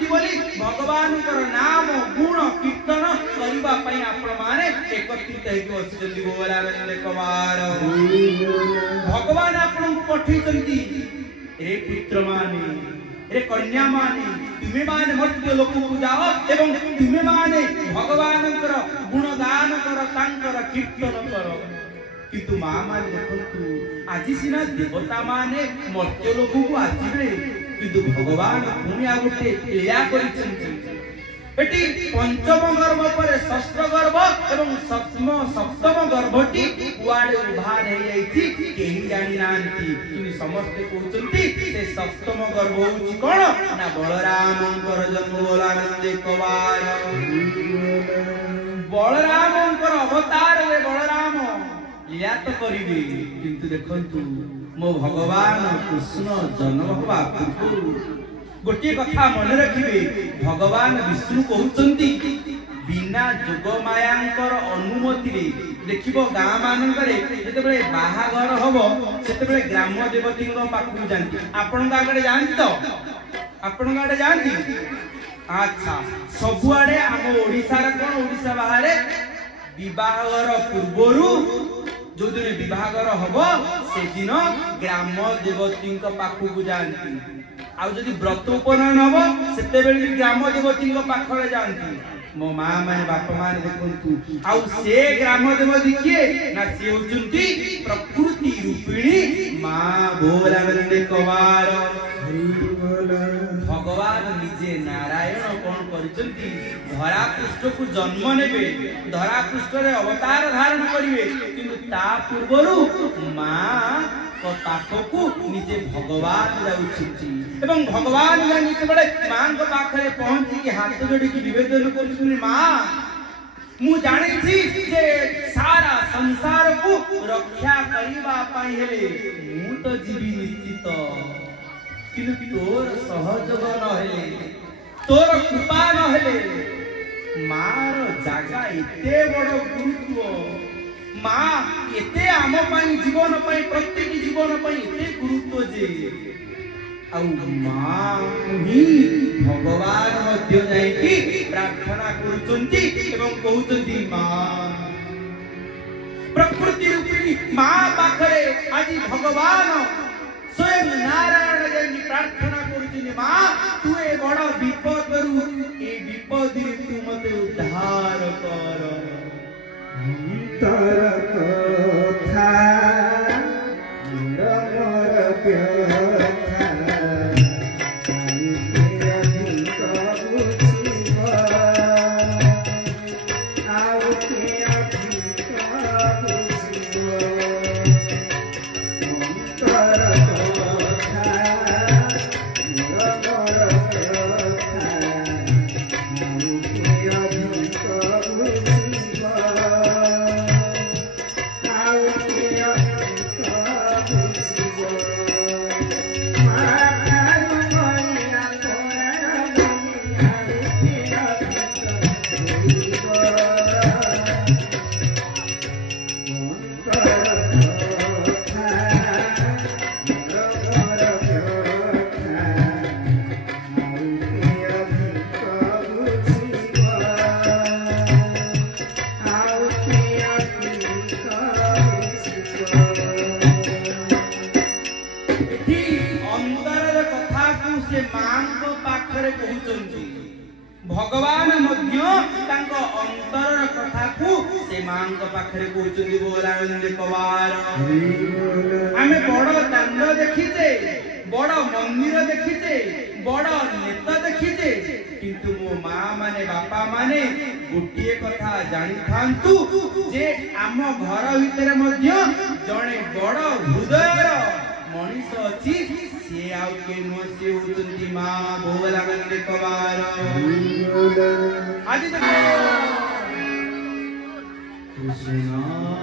आसुचंती बोली भगवान नाम गुण कीर्तन करबा पई आपण माने एकत्रित हेकि बसिचंती गोलानंद कुमार भगवान आपण को पठिचंती रे पुत्र माने रे कन्या माने तुमे माने मर्त्य लोक को जाओ एवं तुमे माने भगवानकर गुणगान कर तांकर कीर्तन कर किंतु मां माने देखंतु आज सिना देवता माने मर्त्य लोक को आसीबे किंतु भगवान पुणी आ गोटे लीला करिसंती एटी पंचम गर्भ पर षष्ठ गर्भ एवं सप्तम गर्भटी कुआडे उभार हे जाईथि केही जानि नांती कि समस्त कहउचंती से सप्तम गर्भ होउची कोन ना बलरामंकर जन्म गोलानंद कुमार बलरामंकर अवतार रे बलराम लीला तो करिवे किंतु देखंतु मो भगवान कृष्ण जन्म हवा पूर्व गोटे कथा मन रखिबे भगवान विष्णु कहउचंती बिना जोग मायांकर अनुमति रे देखिबो गां मानकरे जते बेले बाहागर हबो सेते बेले ग्राम देवती को पाखु जानती आपन गाडे जानती तो आपन गाडे जानती अच्छा सबुआडे हम ओडिसा रे कोन ओडिसा बाहरे विवाहर पूर्वरु जो दिन विवाहर हबो से दिन ग्राम देवती को पाखु जानती आउ जदि व्रत उपनयन हबो सेते बेले ग्राम देवती को पाखरे जानती मो मां माने बापा माने देखंतु आउ से ग्राम देवती किए ना से होचुंती प्रकृति रूपिणी मां भोलानंद कुमार भगवान निजे नारायण कोन करिसंती धरा पृष्ठ को जन्म नेबे धरा पृष्ठ रे अवतार धारण करिवे किंतु ता पूर्वरु मां को पाखकु निजे भगवान जाउछिती एवं भगवान जानि केबळे मां को पाखरे पहुंची के हाथ जोड़ी की निवेदन करछुनी मां मु जानि छी जे सारा संसार को रक्षा करिबा पई हेले मु तो जीवी निश्चित किंतु तोर सहयोग न हेले तोर कृपा न हेले मार जागा एते बड़ गुरुत्व मां एते आम पई जीवन पई प्रत्येक जीवन पई एते गुरुत्व जे आउ मां ही भगवान मध्य जाई कि प्रार्थना करूचंती एवं कहउचंती मां प्रकृति रूपी मां पाखरे आज भगवान स्वयं नारायण जाई प्रार्थना करूचंती मां तू ए बड़ विपद रु ए विपद तू मते उद्धार कर अंतर कथा मोर प्यार भगवान मध्य तांको अंतर कथा को से मां को पाखरे कहउचंदी गोलानंद कुमार आमे बड़ दांड देखिते बड़ मंदिर देखिते बड़ नेता देखिते किंतु मो मां माने बापा माने गोटिए कथा जानि थांतु जे आम घर भीतर मध्य जणे बड़ हृदयर मनीष अछि से आउ के नो से होचंती मां गोलानंद कुमार आज कृष्णाय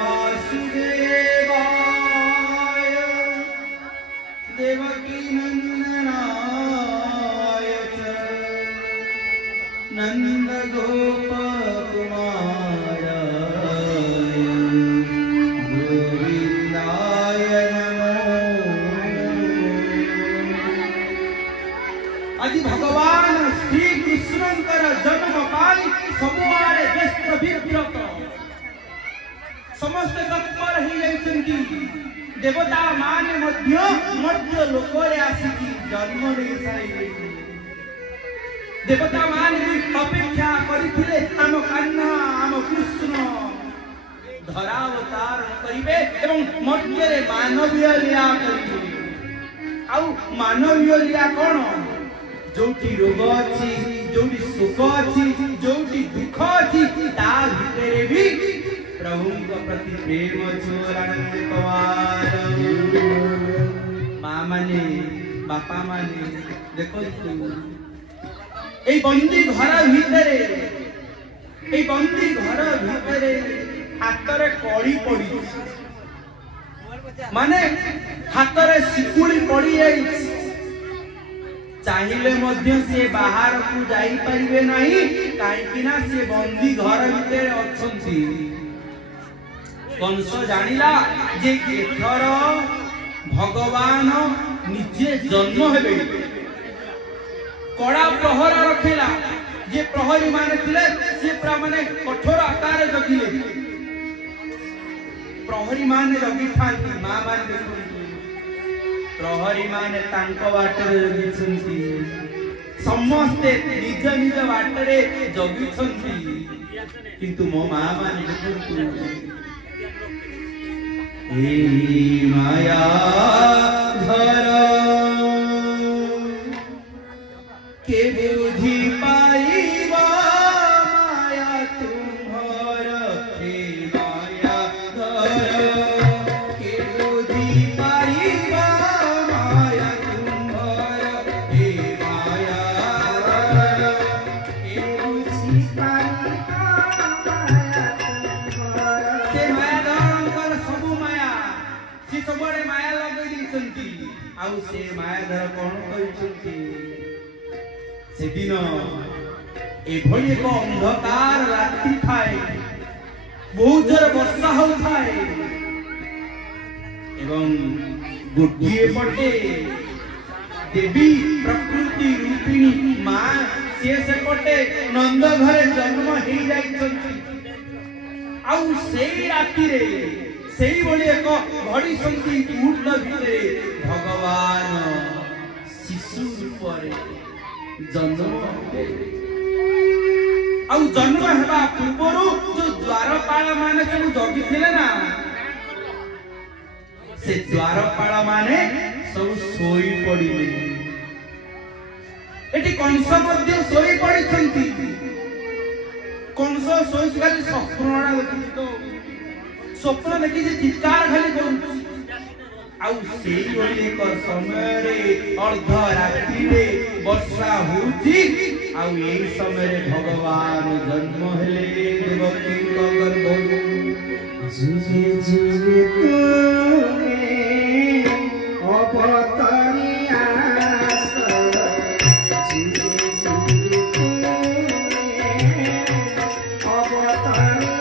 वासुदेवाय देवकी नंदनाय च नंद गोप कुमाराय गोविंदाय नमो आज भगवान श्री कृष्णंकर जन्म पाई सबुआड़े व्यस्त विव्रत समस्त तत्पर ही जाइछन्ति देवता माने मध्य लोकरे आसिकी जन्म नहीं सारी देवता माने अपेक्षा करिथिले आम कान्हा आम कृष्ण धरावतार करिबे एवं मध्यरे मानवीय लीला करिबे आउ मानवीय लीला कोन जोटी रोग अछि जोटी सुख अछि जोटी दुख अछि ता भितरे भी प्रभु को प्रति प्रेम छोरानंद पवार मां माने बापा माने देखो ए बंदी घर भितरे हातरे कड़ी पड़ी माने हातरे सिकुड़ी पड़ी जाई चाहिए मध्य से बाहर को जाई परिबे नहीं काहे ना से बंदी घर भितर अछंती कंस जानिला जे एथर भगवान निजे जन्म हेबे कड़ा प्रहर रखिला जे प्रहरी माने थिले से पूरा माने कठोर आकार जगिले प्रहरी माने जगी थांती मां माने प्रहरी माने तांको बाटरे जगिछन्ति समस्ते निज निज बाटरे जगिछन्ति किंतु मो मां माने देखन्तु ए माया धर के बुद्धि पाइबा माया तुम्हार हे माया धर के बुद्धि पाइबा माया तुम्हार हे माया धर के बुद्धि पाइबा माया तुम्हार से माया धर सबु माया से सबरे माया लगै दिसंती आउ से माया धर कोन कहिसंती से दिन एभली एक अंधकार रात्रि थाए बहुत जोर वर्षा हो थाए एवं गोटिए पटे देवी प्रकृति रूपिणी मां से पटे नंद घरे जन्म ही जाइछन्ति आउ सेई राति रे सेई बोली एक घड़ी संति मुहूर्त भितरे भगवान शिशु रूपरे जन्म आउ जन्म हेबा पूर्वरु जो द्वारपाल माने सब जगी थिले ना से द्वारपाल माने सब सोई पड़िले एटी कंस मध्य सोई पड़िछन्ति कंस सोई खाली स्वप्नरा देखि तो स्वप्न देखि जे चित्कार खाली करू आउ सेई ओली एक समय रे अर्ध रात्रि रे वर्षा होउची आउ एई समय रे भगवान जन्म हेले देवकी को गर्भ जुगे जुगे तुमे अवतरिया जुगे जुगे तुमे अवतरिया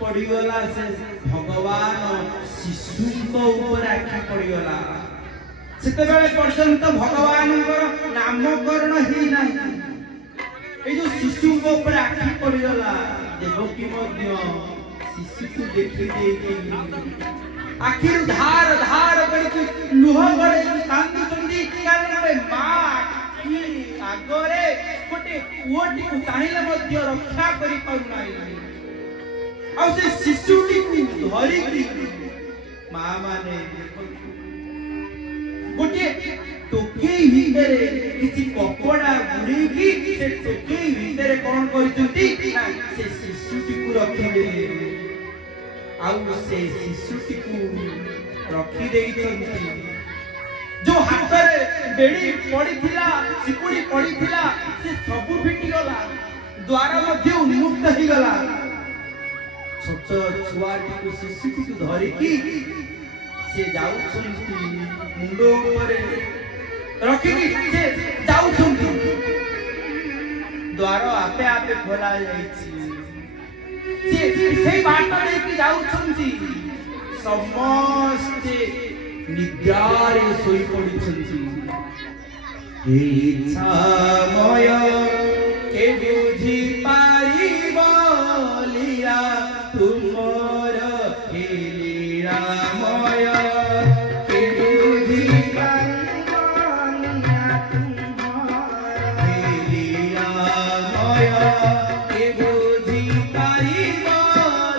पड़ीगला से भगवान ऊपर आखि पड़गला सेतेबेले पर्यंत भगवान नामकरण ही नहीं जो शिशु ऊपर आखि पड़गला देवकी शिशु को देखी आखिर धार धार लुह गड़े कांदी कारण माँ आगरे गोटे पुओटी को चाहिए रक्षा करि पाउना से शिशुटी को धरिकी माँ माने गोटे टोके भितर किछि कपड़ा गुड़ेकी से टोके भितर कौन करछंती से शिशुटी को रखिबे आउ से शिशुटी को रखी देइछंती जो हाथ रे बेड़ी पड़ीथिला सिकुड़ी पड़ीथिला से सब फिटी गला द्वार मध्य उन्मुक्त ही गला छोट छुआटी को शिशुटी को धरिकी से जाउछंती मुंडो ऊपर रखिकी से जाउछंती द्वार आपे आपे खोला जाईछि से बाट लेके जाउछंती समस्ते निद्रारे सोई पड़िछंती इच्छामय के बुझी पारिबो लीला तुमर लीलामय के बुझी पारिबो लीला तुमर लीलामय के बुझी पारिबो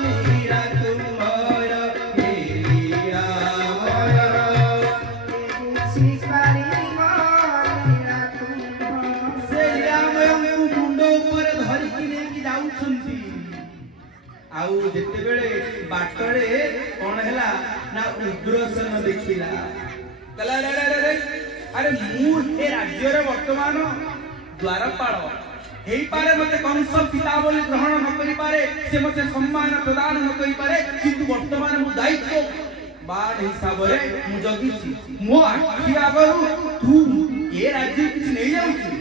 लीला तुमर आउ जेते बेले बाटरे कोन हैला ना उग्रसेन देखिला कला रे रे रे अरे मु हे राज्य रे वर्तमान द्वारपाल हेई पारे मते कंस पिता बोली ग्रहण न करि पारे से मते सम्मान प्रदान न करि पारे किंतु वर्तमान मु दायित्व बाण हिसाब रे मु जगिछि मो आखि आगरु तू ए राज्य किछ नै जाउछि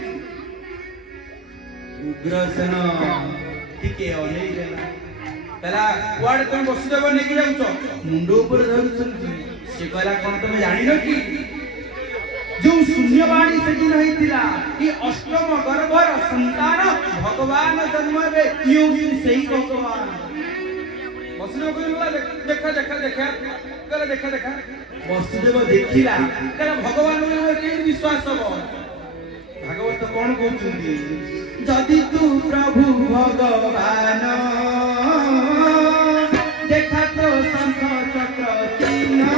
उग्रसेन टिके ओनै गेला कला कुआडे तुम बसी देबो नेकी जाउछो मुंडो ऊपर धरुछंती से कहला कोन तुम जानि न कि जो शून्यवाणी से दिन होइतिला कि अष्टम गर्भर संतान भगवान जन्मबे योगी सही भगवान बसनो कहला देखा देखा देखा कहला देखा देखा वसुदेव देखिला कहला भगवान के विश्वास हो भागवत कोन कहउछंती जदि तू प्रभु भगवान देखा तो शंख चक्र चिन्ह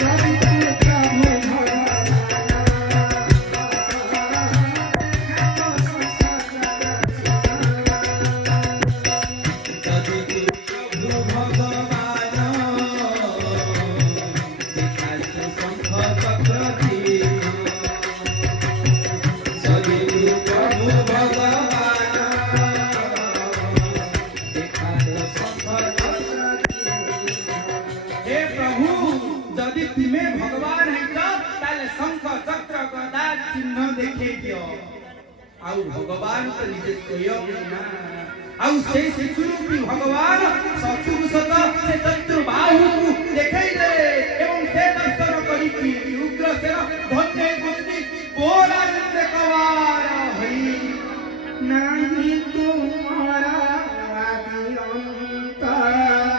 जदि तू प्रभु आउ भगवान तो निजे स्वयं ना आउ से शिशुरूपी भगवान सचुसत से चतुर्बाहु देखाई दे एवं से दर्शन करी उग्रसेन धन्य गोष्ठी बोलानंद कवार हरि नाही तुम्हारा आदि अंत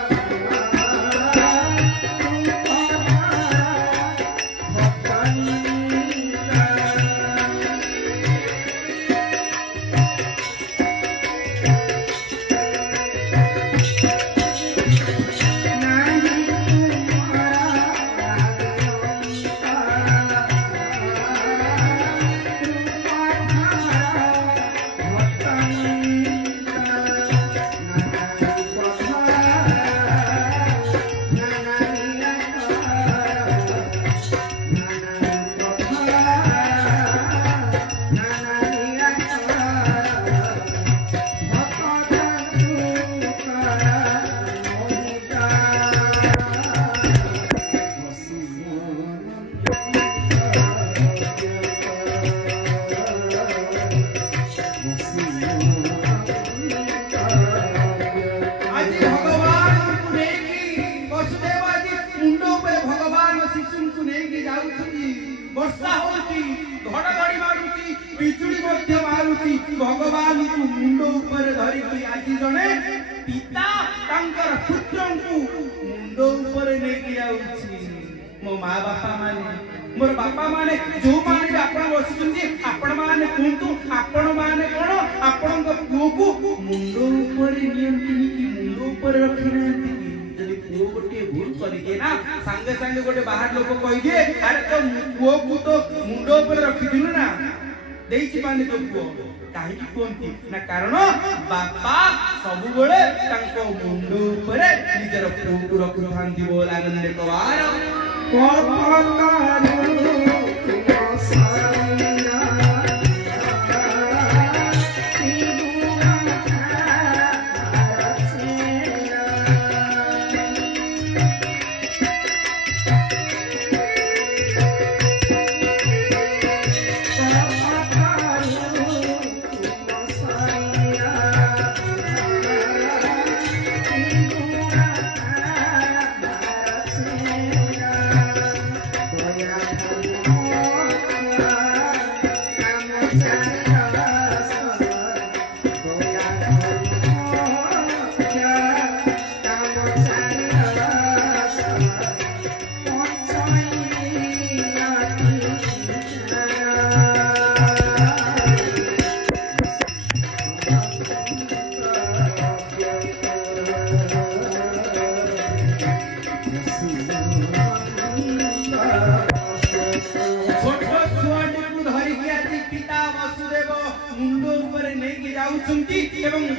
वर्षा होउची घड़घड़ी मारुची बिजुली मध्य मारुची भगवान को मुंड ऊपर धरि की आजी जने पिता तांकर पुत्रंकु मुंड ऊपर नेकी आउची मो मां बापा माने मोर बापा माने जो माने आपण बसिचंदी आपण माने कोंतु आपण माने कोन आपण को पुओ को मुंड ऊपर नियंती की मुंड ऊपर रखिनांती जदि पुओ गोटे भूल करिके ना संगे संगे गोटे बाहर लोक कहिए अरे तो पुओ को तो मुंड ऊपर रखि दिनु ना देइछि माने तो पुओ काहे की कोंती ना कारण बापा सब बेले तांको मुंड ऊपर निजर पुओ को रखुथांती बोल आनंद कवार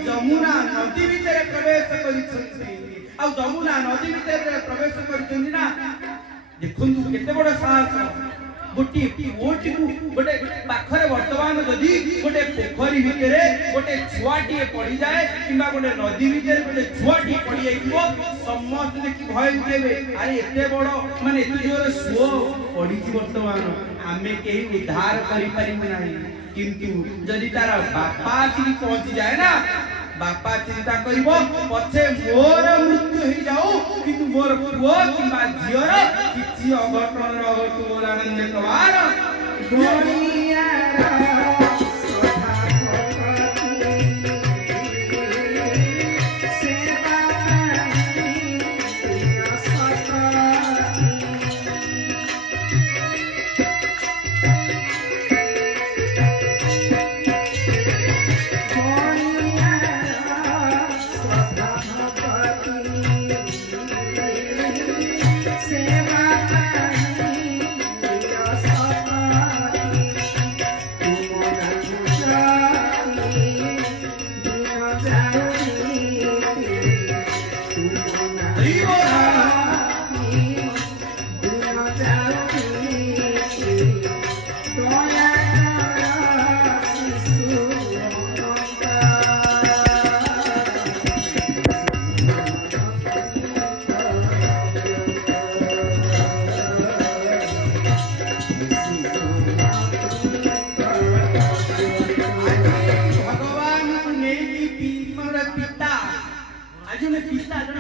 जमुना नदी भीतर प्रवेश करिसंती आ जमुना नदी भीतर प्रवेश करिसंती ना देखंतु केते बड़ साहस गोटी ओटी को गोटे पाखरे वर्तमान जदी गोटे पोखरी भीतर गोटे छुआटी पड़ी जाए किबा गोटे नदी भीतर गोटे छुआटी पड़ी जाइबो समस्त देखि भय देबे अरे एते बड़ माने एते जोर सुओ पड़ी छी वर्तमान आमे केही उद्धार करि परिबो नाही किंतु जदि तार बापा आसी पहुंची जाए ना बापा चिंता करिबो पछे मोर मृत्यु हो जाऊ किंतु मोर पुओ किबा झियर किछि अघटन रहतु मोर आनंद कवार दुनिया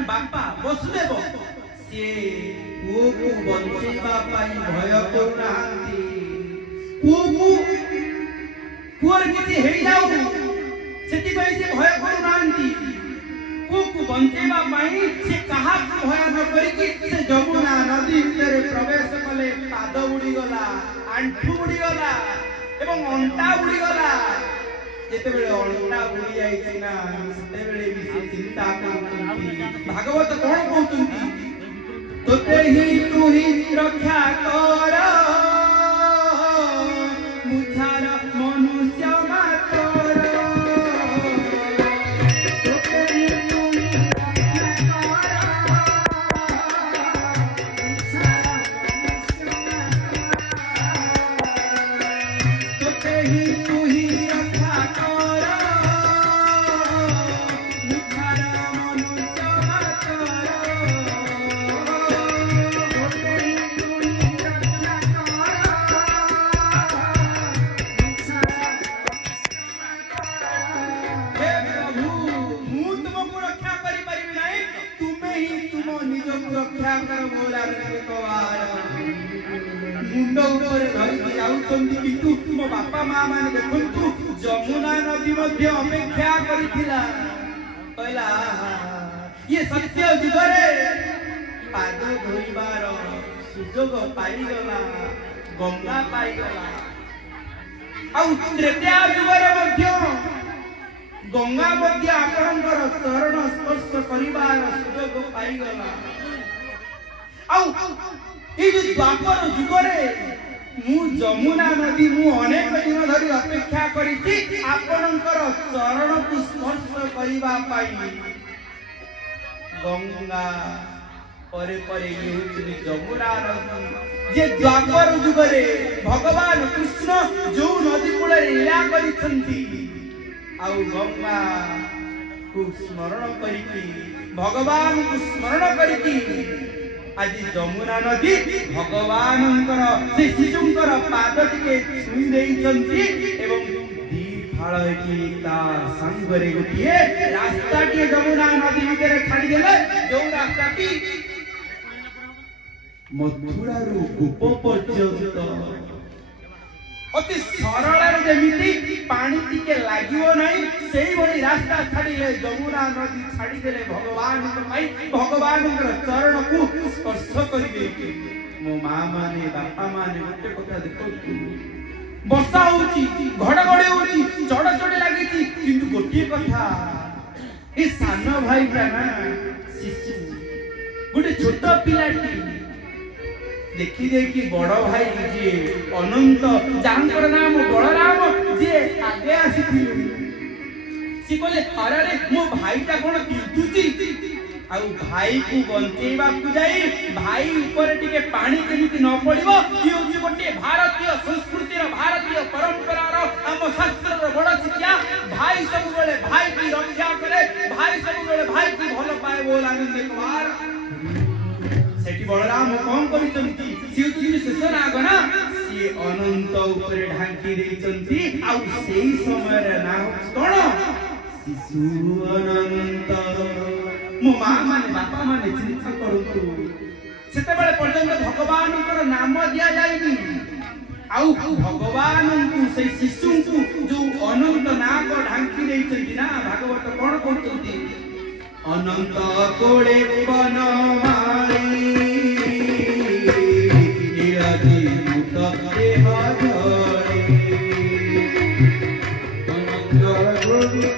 बापा वसुदेव से पुओ को बंचेबा पाई भय करुनांती पुओर किछि हेई जाऊ सेति पई से भय करुनांती पुओ को बंचेबा पाई से कहा को भय न करी कि से जमुना नदी भीतर प्रवेश कले पाद बुडी गला आंठू बुडी गला एवं अंटा बुडी गला जेतेबेले अंटा बुडी आइछि ना सेतेबेले भी से चिंता करथि भागवत कोन कहउथि तोते ही तू ही रक्षा कर मुछार मनुष्य मात्र तोते ही तू ही रक्षा कर तोते ही तू ही रक्षा कर मुछार मनुष्य मात्र रक्षा कर बोला रे कवार मुंड ऊपर धरिकी जाउछन्ती किंतु मो बापा माँ माने देखंतु जमुना नदी मध्य अपेक्षा करिथिला कहला ये सत्य जुगरे पाद धोइबार सुजोग पाइगला गंगा पाइगला आउ त्रेता जुगरे मध्य गंगा मध्य आपणकर चरण स्पर्श करिबार सुजोग पाइगला आउ ए जे द्वापर जुगरे मु जमुना नदी मु अनेक दिन धरि अपेक्षा करिछि आपणकर चरण को स्पर्श करिबा पाई गंगा परे परे हेउछि जमुना नदी जे द्वापर जुगरे भगवान कृष्ण जो नदी कूल लीला करिछन्ति आउ गंगा को स्मरण करिकी भगवान को स्मरण करिकी आज जमुना नदी भगवानंकर से शिशुंकर पाद टिके छुई देइछन्ति एवं दी फाळ एकी ता संगरे गोटिए रास्ता टिए जमुना नदी भितर छाडी देले जो रास्ता टी मथुरा रु गोप पर्यंत अति सरल जेमिति पानी टिके लागिवो नहीं सेही भली रास्ता छाडिले जमुना नदी छाडी देले भगवान भगवानकर चरण को स्पर्श करिबे मो माँ माने बापा माने गोटे कथा देखो वर्षा होची घड़घड़ी होची चढ़चढ़ी लागिची किंतु गोटे कथा ए सान भाई ना शिशु गोटे छोट पिलाटी देखी देखी बड़ भाई जी अनंत जानकर नाम बलराम जी आगे आसीथिले सी कहले अरे रे मो भाईटा कोन किंतुची आउ भाई को बंचेबा को जाई भाई ऊपर टिके पानी केमिति न पड़िबो ई होची गोटे भारतीय संस्कृति रो भारतीय परंपरा रो हम शास्त्र रो बड़ शिक्षा भाई सब बेले भाई की रक्षा करे भाई सब बेले भाई की भलो पाए बोल आनंद कुमार सेठी बलराम कौन करिसंती सिउती शेष नाग ना सी अनंत ऊपर ढांकी देइसंती आउ सेही समय रे नाम कोन शिशु अनंत मो माँ माने बापा माने चिंता करतु सेते बेले पर्यंत भगवानकर नाम दिया जायनी आउ भगवान को से शिशु को जो अनंत नाग ढांकी देइसंती ना भागवत कोन कहतंती अनंत कोड़े बनमाली नीलादी मुक्त देह धरे अनंत कोड़े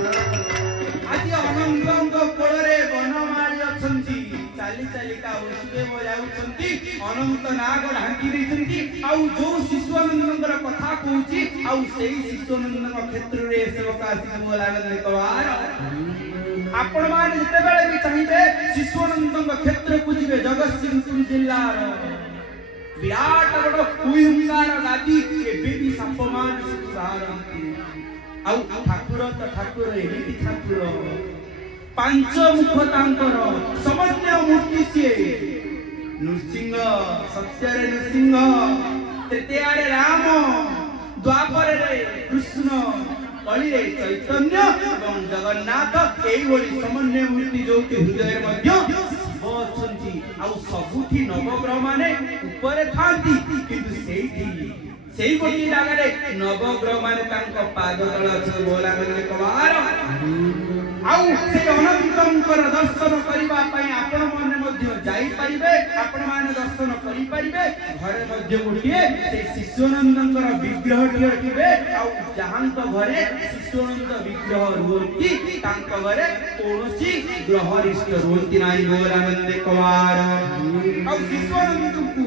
आज अनंत कोड़े बनमाली अछंती चाली चालिका वसुदेव जाउछंती अनंत नाग ढांकी देइछंती आउ जो शिशुआनंदर कथा कहूची आउ सेही शिशुआनंदर क्षेत्र रे सेवक आसी बोलानंद कवार आपण मान जते बेले भी चाहिबे शिशुआनंदर क्षेत्र को जिवे जगतसिंहपुर जिल्ला रो विराट बड़ कुइंगार गादी एबे भी संपमान सुधारंती आउ ठाकुर त ठाकुर एबी ठाकुर पांच मुख तांकर समन्वय मूर्ति से नृसिंह सत्य नृसिंह तृतीय राम द्वापर रे कृष्ण कली रे चैतन्य एवं जगन्नाथ एई भली समन्वय मूर्ति जो हृदय मध्य शिव अछंती आउ सबुठी नवग्रह माने ऊपर थांती किंतु सेही गोटी जगह रे नवग्रह माने तांको पाद तळ अछि बोला गले कवार आउ से अनंतंकर दर्शन करिबा पई आपण माने मध्य जाई परिबे आपण माने दर्शन करि परिबे घरे मध्य गोटिए से शिशुआनंदंकर विग्रह टिए थिबे आउ जहांत घरे शिशुआनंद विग्रह रुहंती तांक घरे कोनोसी ग्रहरिष्ट रुहंती नाही बोलानंद कवार आउ शिशुआनंदंकु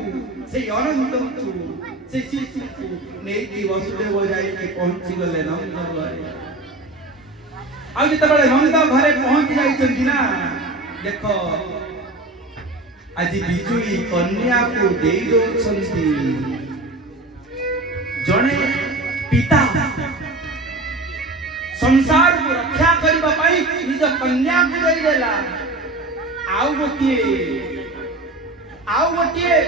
से अनंतंकु से शिशुकु नेकी वसुदेव जाई के पहुंची गले नंद घरे आज जितेबाला नंद घरे पहुंची जाइछन्ती ना देखो आज बिजुली कन्या को देई दोछन्ती जणे पिता संसार को रक्षा करबा पई निज कन्या को देई देला आउ गोटिए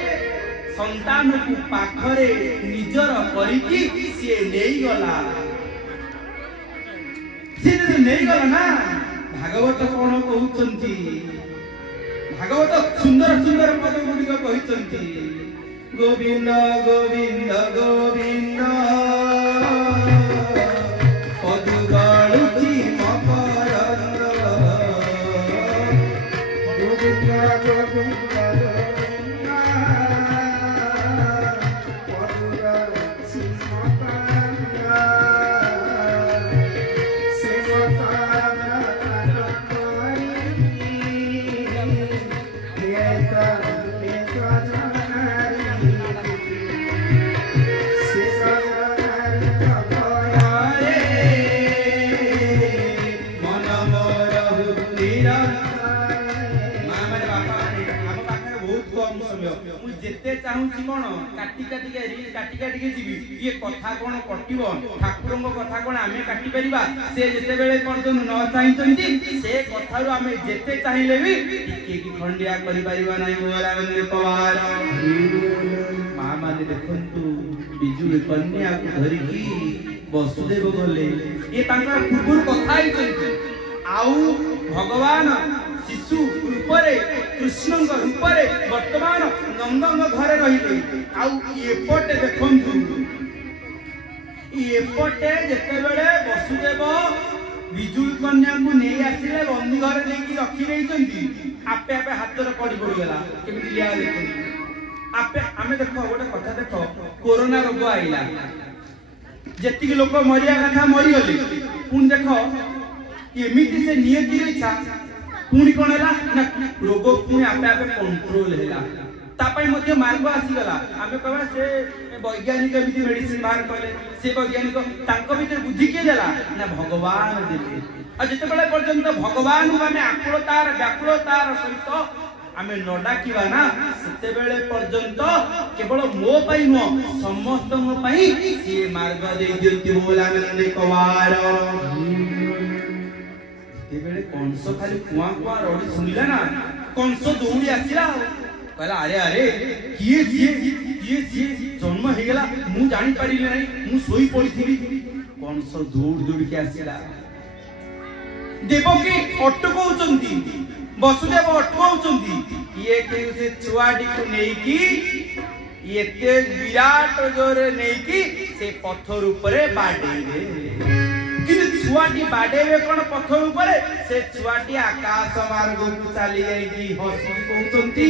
संतान को पाखरे निजर करिकी से नेई गला नहीं गला ना भागवत कौन कहउचंती भागवत सुंदर सुंदर पद गुड़िक कहउचंती गोविंद गोविंद गोविंद पद गाळुची मकरंद गोविंद गोविंद जेते चाहूची कोन काटी काटी के रील काटी काटी के जीवी ये कथा कोन कटिबो ठाकुरंग कथा कोन आमे काटी परिबा से जेते बेले पर्यंत न चाहिचंती से कथारु आमे जेते चाहिले भी टिके की खंडिया करि परिबा नाही बोला बंदे पवार मां माने देखंतु बिजुली कन्या को धरि की वसुदेव गले ये तांका पूर्व कथा आइचंती आउ भगवान शिशु रूपरे कृष्ण रूपरे वर्तमान नंदन घरे रही आउ एपटे देखंतु एपटे जेते बेले वसुदेव बिजुली कन्या को नहीं आसिले बंदी घरे लेकी रखी रहिचंती आपे आपे हाथ रे पड़ी पड़ी गेला केमिति लिया देखंतु आपे आमे देखो गोटे कथा देखो कोरोना रोग आइला जेति लोक मरिया कथा मरि गले पुन देखो एमिति से नियति इच्छा पुणी कौन है ना रोग पुणी आपे आपे कंट्रोल हैला तापाई मध्य मार्ग आसी गला आमे कहबा से वैज्ञानिक विधि मेडिसिन बाहर कले से वैज्ञानिक तांको भीतर बुद्धि के देला ना भगवान देते आ जते बेले पर्यंत भगवान को आमे आकुलतार व्याकुलतार सहित आमे न डाकिबा ना सेते बेले पर्यंत केवल मो पई न समस्त मो पई से मार्ग दे दियति बोला नंदे कवार बेले कंस खाली कुआ कुआ रडी सुनिला ना कंस दौड़ी आसिला कहला अरे अरे किए जन्म हे गेला मु जानि परिले नै मु सोई पड़िथिबी कंस दौड़ दौड़ के आसिला देवकी अटकौचंती वसुदेव अटकौचंती ये केउ से छुआडी को नेई की एते विराट जोरे नेई की से पत्थर ऊपर बाडे किंतु छुआटी बाडेवे कोन पत्थर ऊपर से छुआटी आकाश मार्ग को चली जाईगी हसी कहउचंती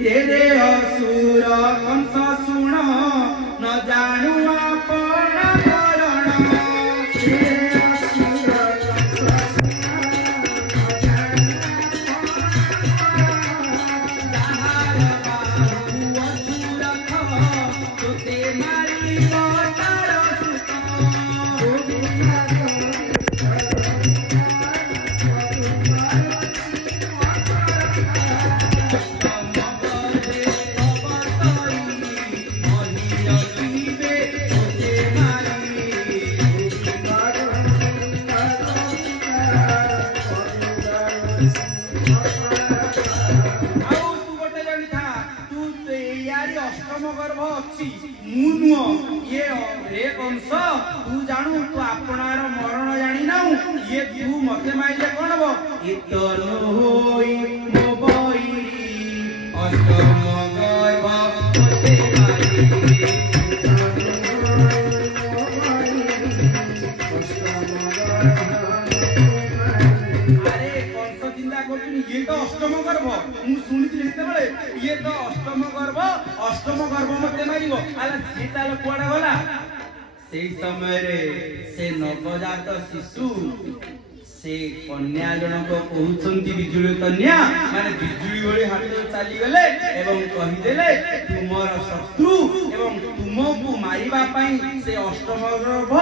रे असुर कंस सुण न जानू आपण करण रे असुर नवजात शिशु से कन्या जनक कहउचंती बिजुली कन्या माने बिजुली भली हाथ चली गले एवं कहि देले तुमर शत्रु एवं तुमको मारिबा पई से अष्टम गर्भ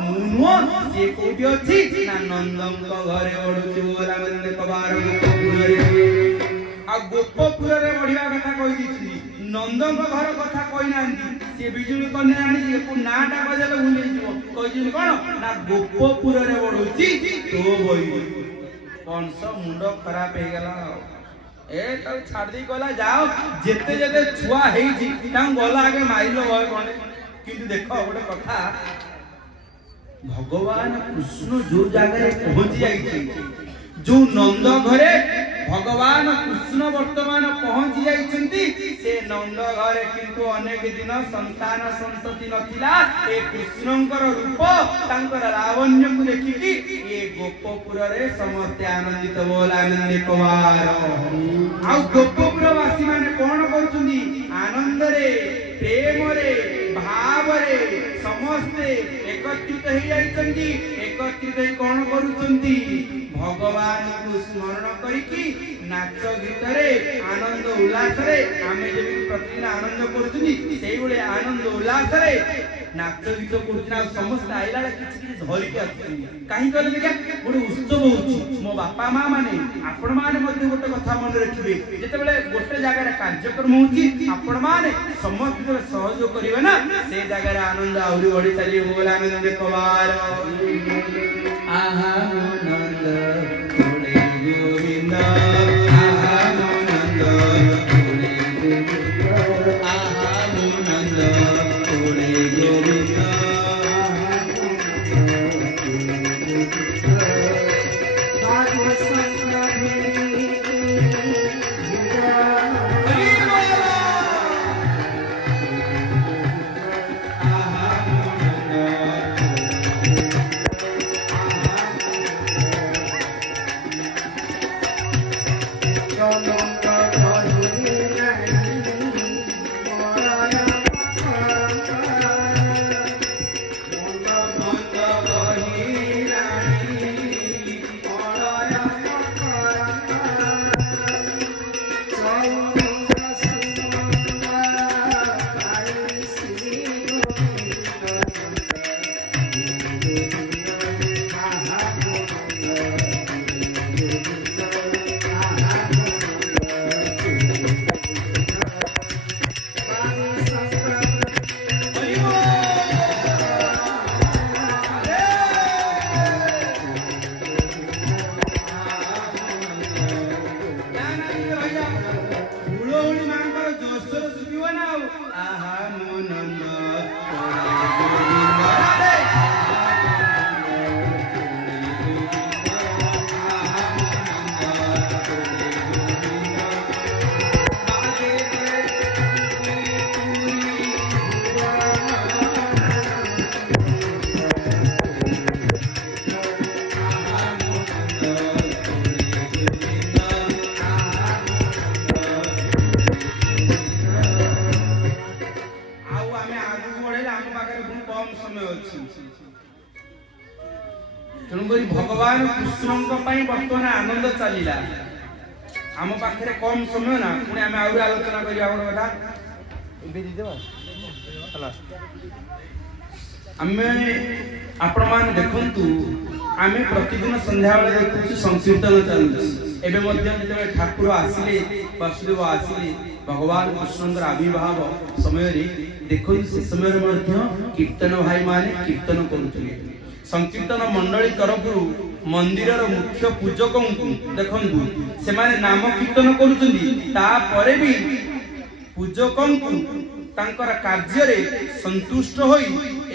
मुनुआ से कोठी अछि ना नंदन को घरे ओडुची बोला बंदे कबार गोपपुर आ गोपपुर रे बढ़िया कथा कहि दिछि नंदन को घर कथा कहि नांती से बिजुली कन्या आनी जे को नाटा बजेले भूली जीवो कहि दिनि कोन ना गोपपुर रे ओडुची तो बई कंस मुंडो खराब हे गेला ए तो छाड़ दी गला जाओ जेते जेते छुआ हेई जी तां गला आगे मारिलो होय कोने किंतु देखो गोटे कथा भगवान कृष्ण जो जगह पहुंची जाइए, जो नंद घरे भगवान कृष्ण वर्तमान पहुंची जाइछंती, से नंद घरे किंतु अनेक दिन संतान संतति नथिला। ए कृष्णंकर रूप तांकर लावण्य को देखिकी ए गोपपुर रे समस्त आनंदित बोल आनंद कुमार। आ गोपपुर वासी माने कोन करछुंदी? आनंद रे, प्रेम रे, भाव रे समस्ते एकत्रित हो जाइछंती। एकत्रित हो कोन करूछंती? भगवान को स्मरण करिकी नाच गीत रे आनंद उल्लास रे आमे जेबी प्रतिदिन आनंद करूछनी, सेई बेले आनंद उल्लास रे नाच गीत करूछना। समस्त आइला किछि किछि धरि के आछी काहे कहले देखा गोटे उत्सव होउची। मो बापा मां माने आपण माने मध्ये गोटे कथा मन रखिबे, जेते बेले गोटे जगह रे कार्यक्रम होउची आपण माने समस्त सहयोग करिवे ना, से जगह रे आनंद आउरी बढी चली बोल आनंद कुमार। आहा आनंद थोड़े गोविंद, आहा आनंद थोड़े गोविंद, आहा आनंद थोड़े गोविंद। भगवान कृष्ण बर्तमान आनंद चलला आम पाखे कम समय ना पुणी आम आहुरी आलोचना करा कथा आपण मैंने देखु आम प्रतिदिन संध्या बेले देखु संकीर्तन चलुचे ठाकुर आसिले वासुदेव आसिले भगवान कृष्ण आविर्भाव समय देखो से समय कीर्तन भाई माने कीर्तन करुले संकीर्तन मंडली तरफ मंदिर मुख्य पूजक देखु से माने नाम कीर्तन करुँच भी पूजक तांकर कार्य रे संतुष्ट होई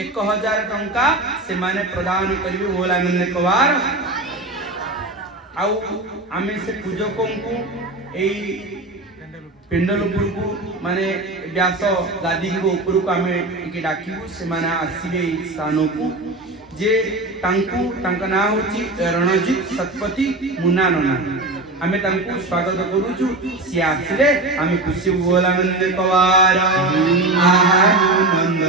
1000 टंका से माने प्रदान करिवे बोला आनंद कुमार। आउ आमे से पूजकों को एई पेंडलपुर को माने व्यास गादी को ऊपर को आमे के डाकिबु से माने आसीबे स्थान को जे तांकु तांका नाम होची रणजीत सतपति मुन्ना नना आमे तांकु स्वागत करूछु सी आसीले आमे खुशी बोला आनंद कुमार। आहा आनंद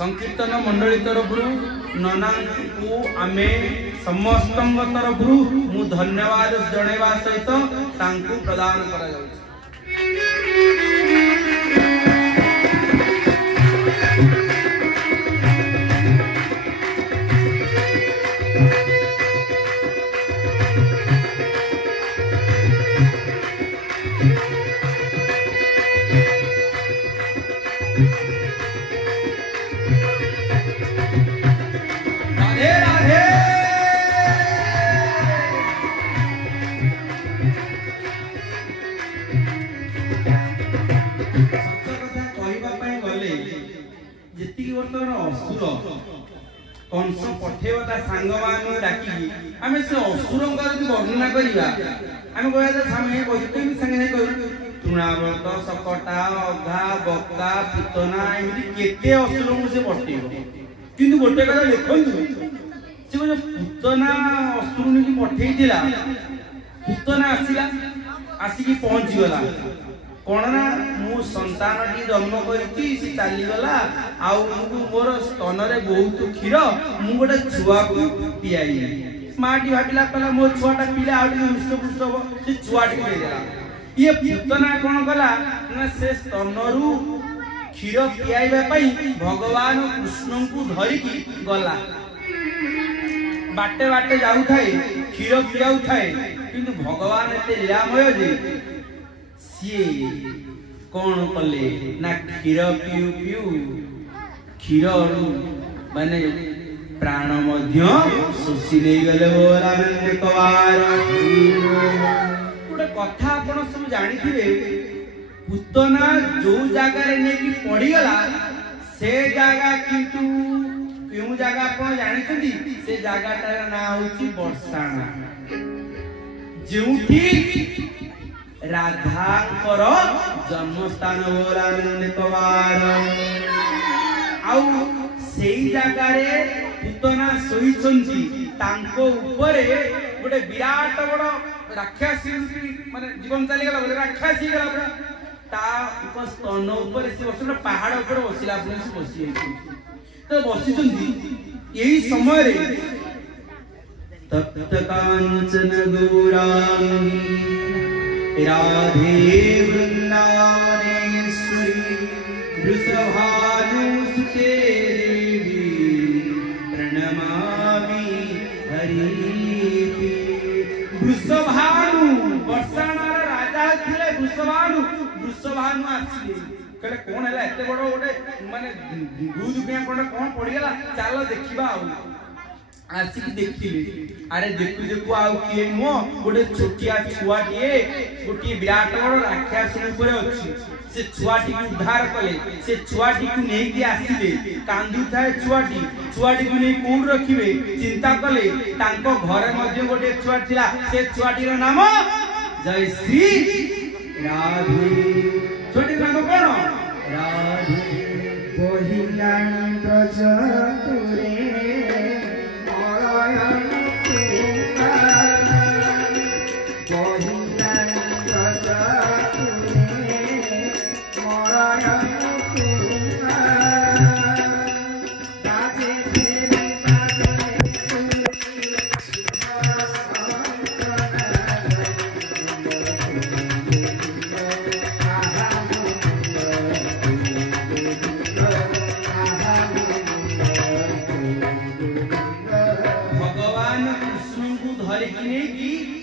संकीर्तन मंडली तरफ नना को आमे समस्त तरफ मु धन्यवाद जणेवा सहित तांकु प्रदान करा जाउछि। कंस पठेवा सांग मान डाकी आम से असुर वर्णना करवा आम कहते तृणाव्रत सकटा अघा बक्का पूतना एमती केते असुर से पठेब कि गोटे कथा देखु से पूतना असुर की पठेला पूतना आसला आसिकी पहुंची गला कौन ना मु संतान टी जन्म करती चलीगला मोर स्तन रे बहुत क्षीर मु गोटे छुआ को पियाई माँ टी भाविला कहला मो छुआटा पीला हृष्टपुष्ट हम से छुआटी पीदेला ये पूतना कौन कला ना से स्तनरू क्षीर पियाइबा पई भगवान कृष्ण को धरिकी गला बाटे बाटे जाऊ थाए क्षीर पियाऊ थाए किंतु भगवान एते लीलामय जे सी कौन कले ना क्षीर पियु पियु क्षीर माने प्राण मध्य शोषी नहीं गले गोटे कथा आपण सब जानिथिबे पूतना जो जगह नहीं पड़ीगला से जगह किंतु क्यों जगह आपण जानिथि से जगहटार ना होची बरसाना जोठी राधांकर जन्मस्थान आउ सेई जगारे पूतना सोईचंती तांको ऊपरे गोटे विराट बड़ राक्षसी माने जीवन चली गला बोले राक्षसी गला पूरा ता स्तन ऊपर से बस पहाड़ ऊपर बसिला पुणी से बसी तो बसिचंती यही समय रे तप्त कांचन गौरांगी राधे वृंदावनेश्वरी वृषभानुसुते देवी प्रणमामि हरिप्रिये। वृषभानु वर्षाणार राजा थिले वृषभानु आसिले कहले कोन हैला एते बड़ गोटे माने दूध पिया कोन पड़ी गला चलो देखिबा आसिक देखिले अरे देखु देखु आउ किए मो गोटे छोटिया छुआटिए गोटे विराट बड़ राक्षस ऊपर अछि से छुआटी को उद्धार कले से छुआटी को नै कि आसीले कांदु थाए छुआटी को नै कोन रखिबे चिंता कले तांको घरे मध्ये गोटे छुआ थिला से छुआटी रो नाम जयश्री राधे छोटी नाम कोन राधे पहिला प्रजतुरे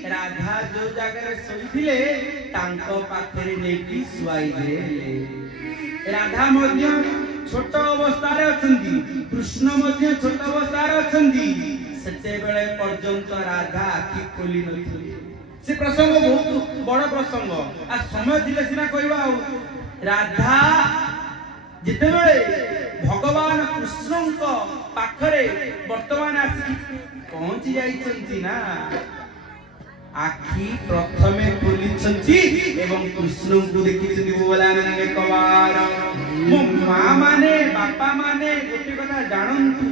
राधा जो जगह सोईथिले तांको पाखरे नेकी सुआई देले राधा मध्य छोट अवस्था रे अछंती कृष्ण मध्य छोट अवस्था रे अछंती सेते बेले पर्यंत राधा आखि खोली नथि से प्रसंग बहुत बड़ प्रसंग आ समय दिले सिना कहबा राधा जिते बेले भगवान कृष्ण को पाखरे वर्तमान आसी पहुंची जाइछंती ना आखि प्रथमे खोली एवं कृष्ण को देखी बोलानंद कवार मो माँ माने बापा माने गोटे कथा जानतु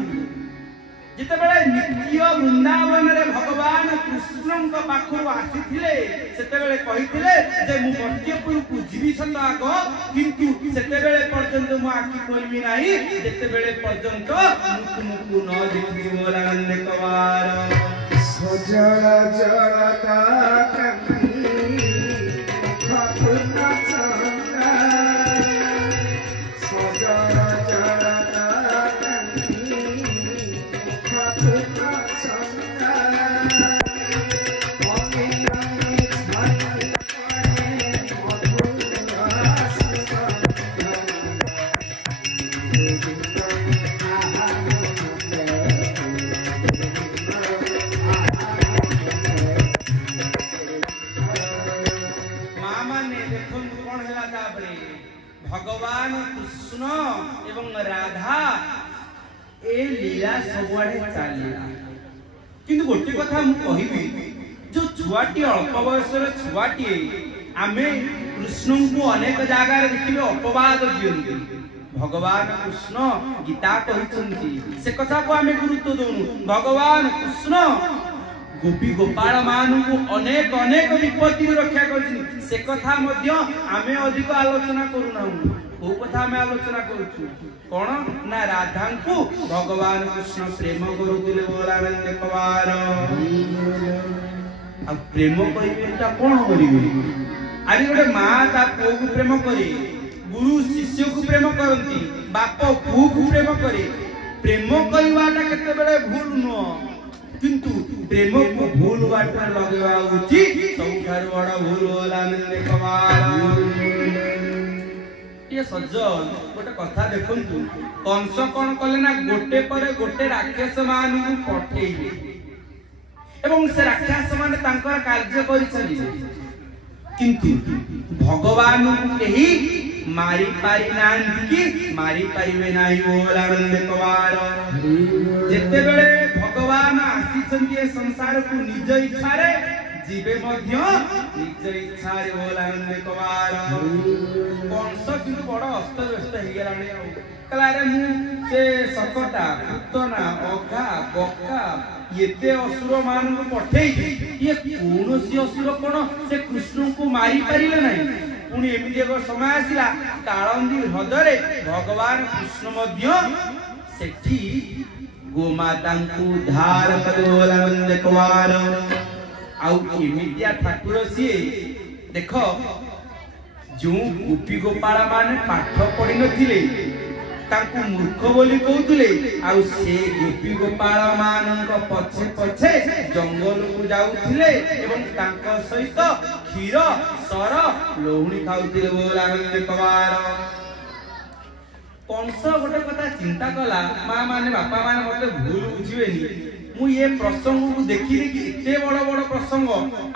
जिते बेले द्वितीय वृंदावन रे भगवान कृष्ण पाखु आसीथिले सेतेबेले कहिथिले जे मु मर्त्यपुर को जीवी सत आग किंतु सेतेबेले पर्यंत मु आखि खोलबी नाही जेतेबेले पर्यंत मु तुमको न देखि बोला नंद कवार सजल जलता कंठी खपुना चंगा सजल जलता कंठी खपुना चंगा भगवान कृष्ण एवं राधा ए लीला सबुआडे चलिया किंतु गोटे कथा मु कहिबी जो छुआटी अल्प बयसर छुआटी आमे कृष्ण को अनेक जगह रे देखिबे अपवाद दियंती भगवान कृष्ण गीता कहिसंती से कथा को आमे गुरुत्व दोनु भगवान कृष्ण गोपी गोपाल मानु को अनेक अनेक विपत्ति रक्षा करछिन से कथा मध्य आमे अधिक आलोचना करूना ओ कथा आमे आलोचना करूछु कोन ना राधा को भगवान कृष्ण प्रेम करूतिले बोलानंद कवार आ प्रेम करिबेटा कोन करिबे आदि गोटे मां ता पुओ को प्रेम करे गुरु शिष्य को प्रेम करंती बाप पुओ को प्रेम करे प्रेम करिवाटा केते बेले भूल न किंतु प्रेम को भूल बाटा लगेवा उचित सबठार बड़ा भूल होला नंद कवार ये सज्जन गोटे कथा देखंतु कंस कोन कले ना गोटे पर गोटे राक्षस मान को पठेइले एवं से राक्षस मान तांकर कार्य करि चलिले किंतु भगवान को केही मारी पारी नांदी की मारी पारिबे नाही होला नंद कवार जेते बेले भगवान आसीचंती संसार को निज इच्छा रे जीवे मध्य निज इच्छा रे होला नंद कवार कंस किंतु बड़ अस्त व्यस्त हे गेलानी कला रे मु से सकटा पुतना अघा बक्का येते असुर मान को पठेई ये कोनोसी असुर कोन से कृष्ण को मारी पारिले नाही पुनी एमिति एक समय आसिला काळंदी हृदय भगवान कृष्ण मध्य सेठी गोमाता को उद्धार करवला नंद कवार आउ एमितिया ठाकुर सिए देखो जो गोपी गोपाल माने पाठ पढि नथिले तांको मूर्ख बोली कहउतले आउ से गोपी गोपाल मानक पछे पछे जंगल को जाउथिले एवं तांको सहित क्षीर सर लोहुणी खाउथिले बोला नंद कवार कंस गोटे कथा चिंता कला मां माने बापा माने मते भूल बुझिबेनी मु ये प्रसंग को देखि कि एते बड़ बड़ प्रसंग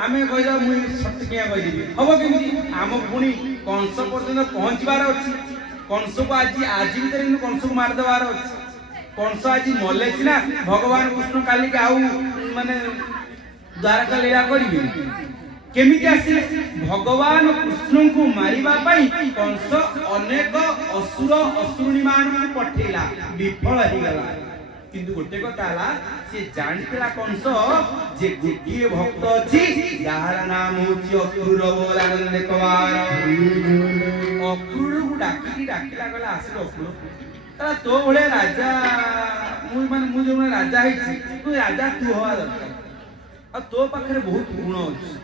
आमे कहिला मु सटकिया कहि देबी हबो केमि आम पुनी कंस पर्यंत पहुंचबार अछि कंस को आज भीतर कंस को मार देवार अछि कंस आज मले छिना भगवान कृष्ण काली के आउ माने द्वारका लीला करिबे केमिति आसिले भगवान कृष्ण को मारिबा पई कंस अनेक असुर असुरुणी मान को पठेला विफल हे गला किंतु गोटे कथा हला से जानतेला कंस जे गोटिए भक्त अछि यार नाम होछि अक्रूर बोला नंद कवार अक्रूर को डाकिला गला आसे अक्रूर तला तो भले राजा मु जो राजा है तू राजा तू हवा दरकार आ तो पाखरे बहुत गुण अछि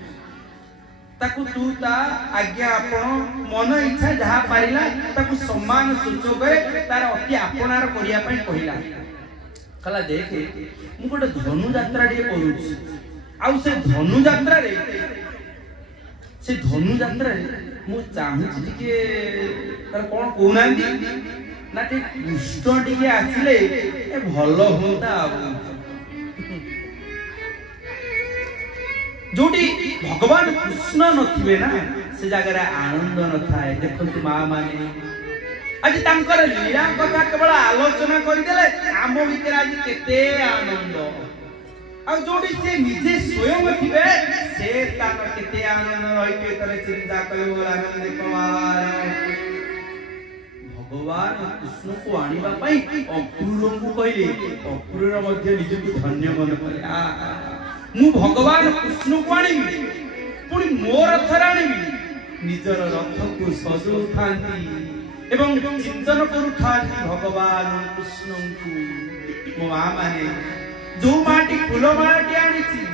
ताकू तू ता आज्ञा आपण मन इच्छा जहा पारिला ताकू सम्मान सूचक तार अति आपनार करिया पई कहिला कला देखे मु गोटे धनु यात्रा डी करूछि आउ से धनु यात्रा रे मु चाहूछि के तार कोन कोनांदी ना ते कृष्ण टिके आसिले ए भलो होता जोटी भगवान कृष्ण नथिबे ना से जगह आनंद न थाए देखंतु मां माने आज तांकर लीला कथा केवल आलोचना कर देले आम भीतर आज केते आनंद आ जोटी से निजे स्वयं थिबे से तान केते आनंद रहिबे तले चिंता करियो आनंद कवार भगवान कृष्ण को आनिबा पई अक्रूर को कहले अक्रूर मध्य निज को धन्य मन करे मु भगवान कृष्ण को आनिबी पुणी मोर रथ आनिबी निजर रथ को सजौ थांती एवं चिंतन करू थांती भगवान कृष्ण को मो मां माने जो माटी फूल माटी आनिछि